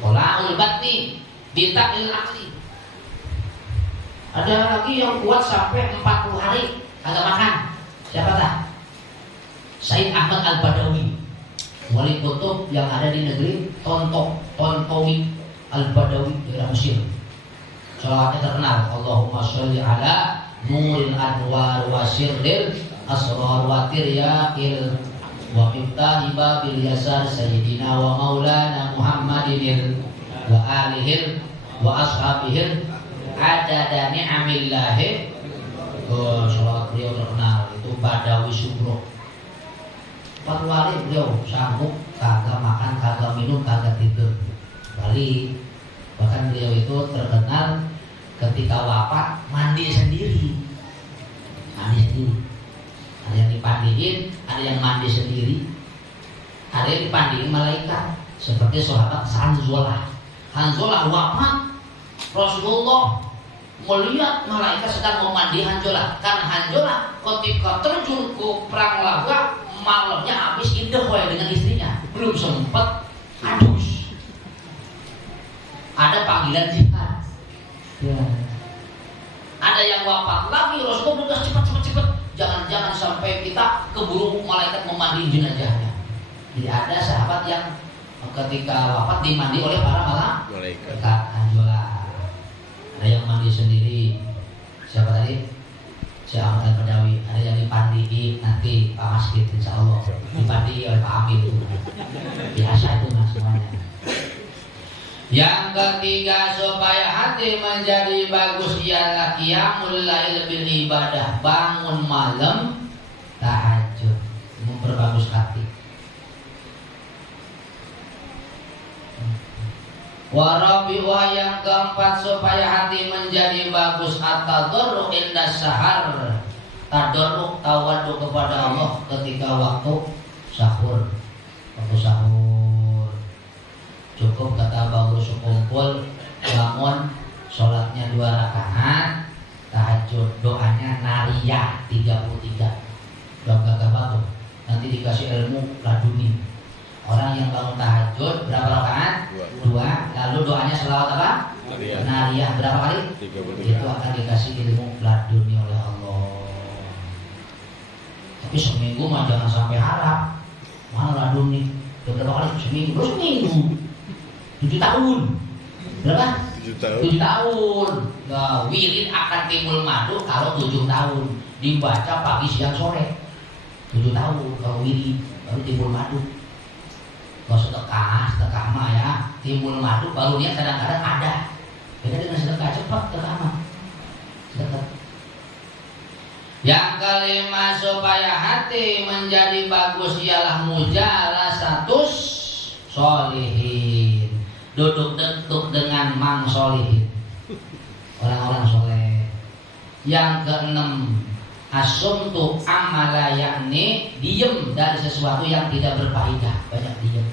Qola'ul batni bitaqil aqli. Ada lagi yang kuat sampai 40 hari kagak makan. Siapa tak? Said Ahmad Al-Badawi, wali kutub yang ada di negeri Tontowi Al-Badawi di Mesir. Salawatnya terkenal, Allahumma sholli ala nuril anwar wa sirril asrar wa tiryaqil wa miftahi babil yasar sayyidina wa maulana Muhammadin wa alihil wa ashabihil adada ni'amillahi. Salawat beliau terkenal itu Badawi Subro. 40 hari beliau sanggup kagak makan, kagak minum, kagak tidur. Bali. Bahkan beliau itu terkenal ketika wafat mandi sendiri. Mandi sendiri. Ada yang dipandiin, ada yang mandi sendiri. Ada yang dipandiin malaikat seperti sahabat Hanzalah. Hanzalah wafat, Rasulullah melihat malaikat sedang memandi Hanzalah. Karena Hanzalah ketika terjun ke perang laga malamnya habis indah dengan istrinya, belum sempat adus. Ada panggilan jihad. Ya. Ada yang wafat lagi, Rasulullah cepat. Jangan sampai kita keburu malaikat memandi jenazahnya. Jadi ada sahabat yang ketika wafat dimandi oleh para malaikat. Hanzalah. Ada yang mandi sendiri. Siapa tadi? Si Ahmad Al-Badawi. Ada yang dipandi nanti Pak Masjid insya Allah. Dipandi oleh Pak Amin itu. Biasa itu mas semuanya. Yang ketiga supaya hati menjadi bagus ialah qiyamul lail bil ibadah. Bangun malam tahajud, memperbagus hati. Warabi'ah yang keempat supaya hati menjadi bagus at-tadarru inda sahar. Tadarru tawadu kepada Allah ketika waktu sahur. Waktu sahur cukup kata bagus kumpul bangun sholatnya 2 rakaat tahajud, doanya nariyah 33. Doa gagah batu nanti dikasih ilmu laduni. Orang yang bangun tahajud berapa rakaat? 2. Lalu doanya selawat apa? Nariyah berapa kali? 33. Itu akan dikasih ilmu laduni oleh Allah. Tapi seminggu mah jangan sampai harap. Mana laduni? Berapa kali? Seminggu. 7 tahun. Berapa? 7 tahun. Nah, wirid akan timbul madu kalau 7 tahun. Dibaca pagi siang sore. 7 tahun kalau wirid baru timbul madu. Kalau sedekah mah ya timbul madu baru niat kadang-kadang ada. Beda dengan sedekah cepat sedekah. Sedekah. Yang kelima supaya hati menjadi bagus ialah mujalasatus sholihin. Duduk dengan mang sholihin, orang-orang soleh. Yang keenam asumtu amala, yakni diem dari sesuatu yang tidak berfaedah, banyak diem.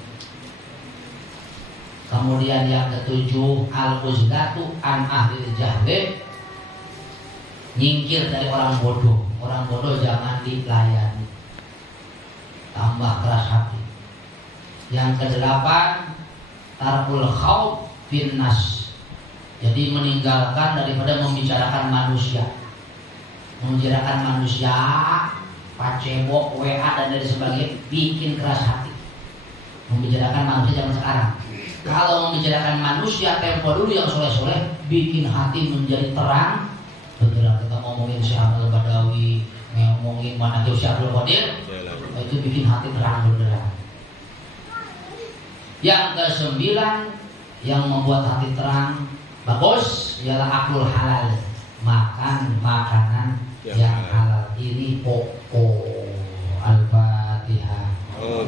Kemudian yang ketujuh al-uzlatu an ahlil jahli, nyingkir dari orang bodoh. orang bodoh jangan dilayani. Tambah keras hati. Yang kedelapan, tarkul khauf finnas. Jadi meninggalkan daripada membicarakan manusia. Membicarakan manusia, pacebok, WA dan dari sebagainya bikin keras hati. Membicarakan manusia zaman sekarang. Kalau membicarakan manusia tempo dulu yang soleh-soleh bikin hati menjadi terang. Betul, kita ngomongin Syekh Abdul Badawi, ngomongin mana Syekh Abdul Qadir, itu bikin hati terang beneran. Yang kesembilan yang membuat hati terang bagus ialah aklul halal, makan makanan yang halal. Ini pokok. Al-Fatihah.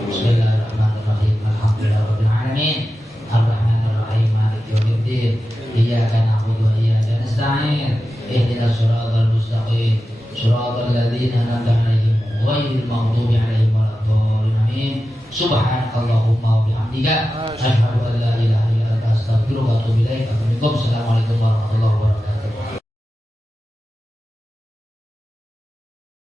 Bismillahirrahmanirrahim. Alhamdulillahirabbil alamin. Ar-Rahmanir-Rahim. Maliki yaumiddin. Iyyaka na'budu wa iyyaka nasta'in. Ihdinas siratal mustaqim. Siratal ladzina an'amta 'alaihim ghairil maghdubi 'alaihim waladdallin. Amin. Subhanakallahumma wa bihamdika asyhadu an la ilaha illa anta astaghfiruka wa atubu ilaik. Assalamualaikum.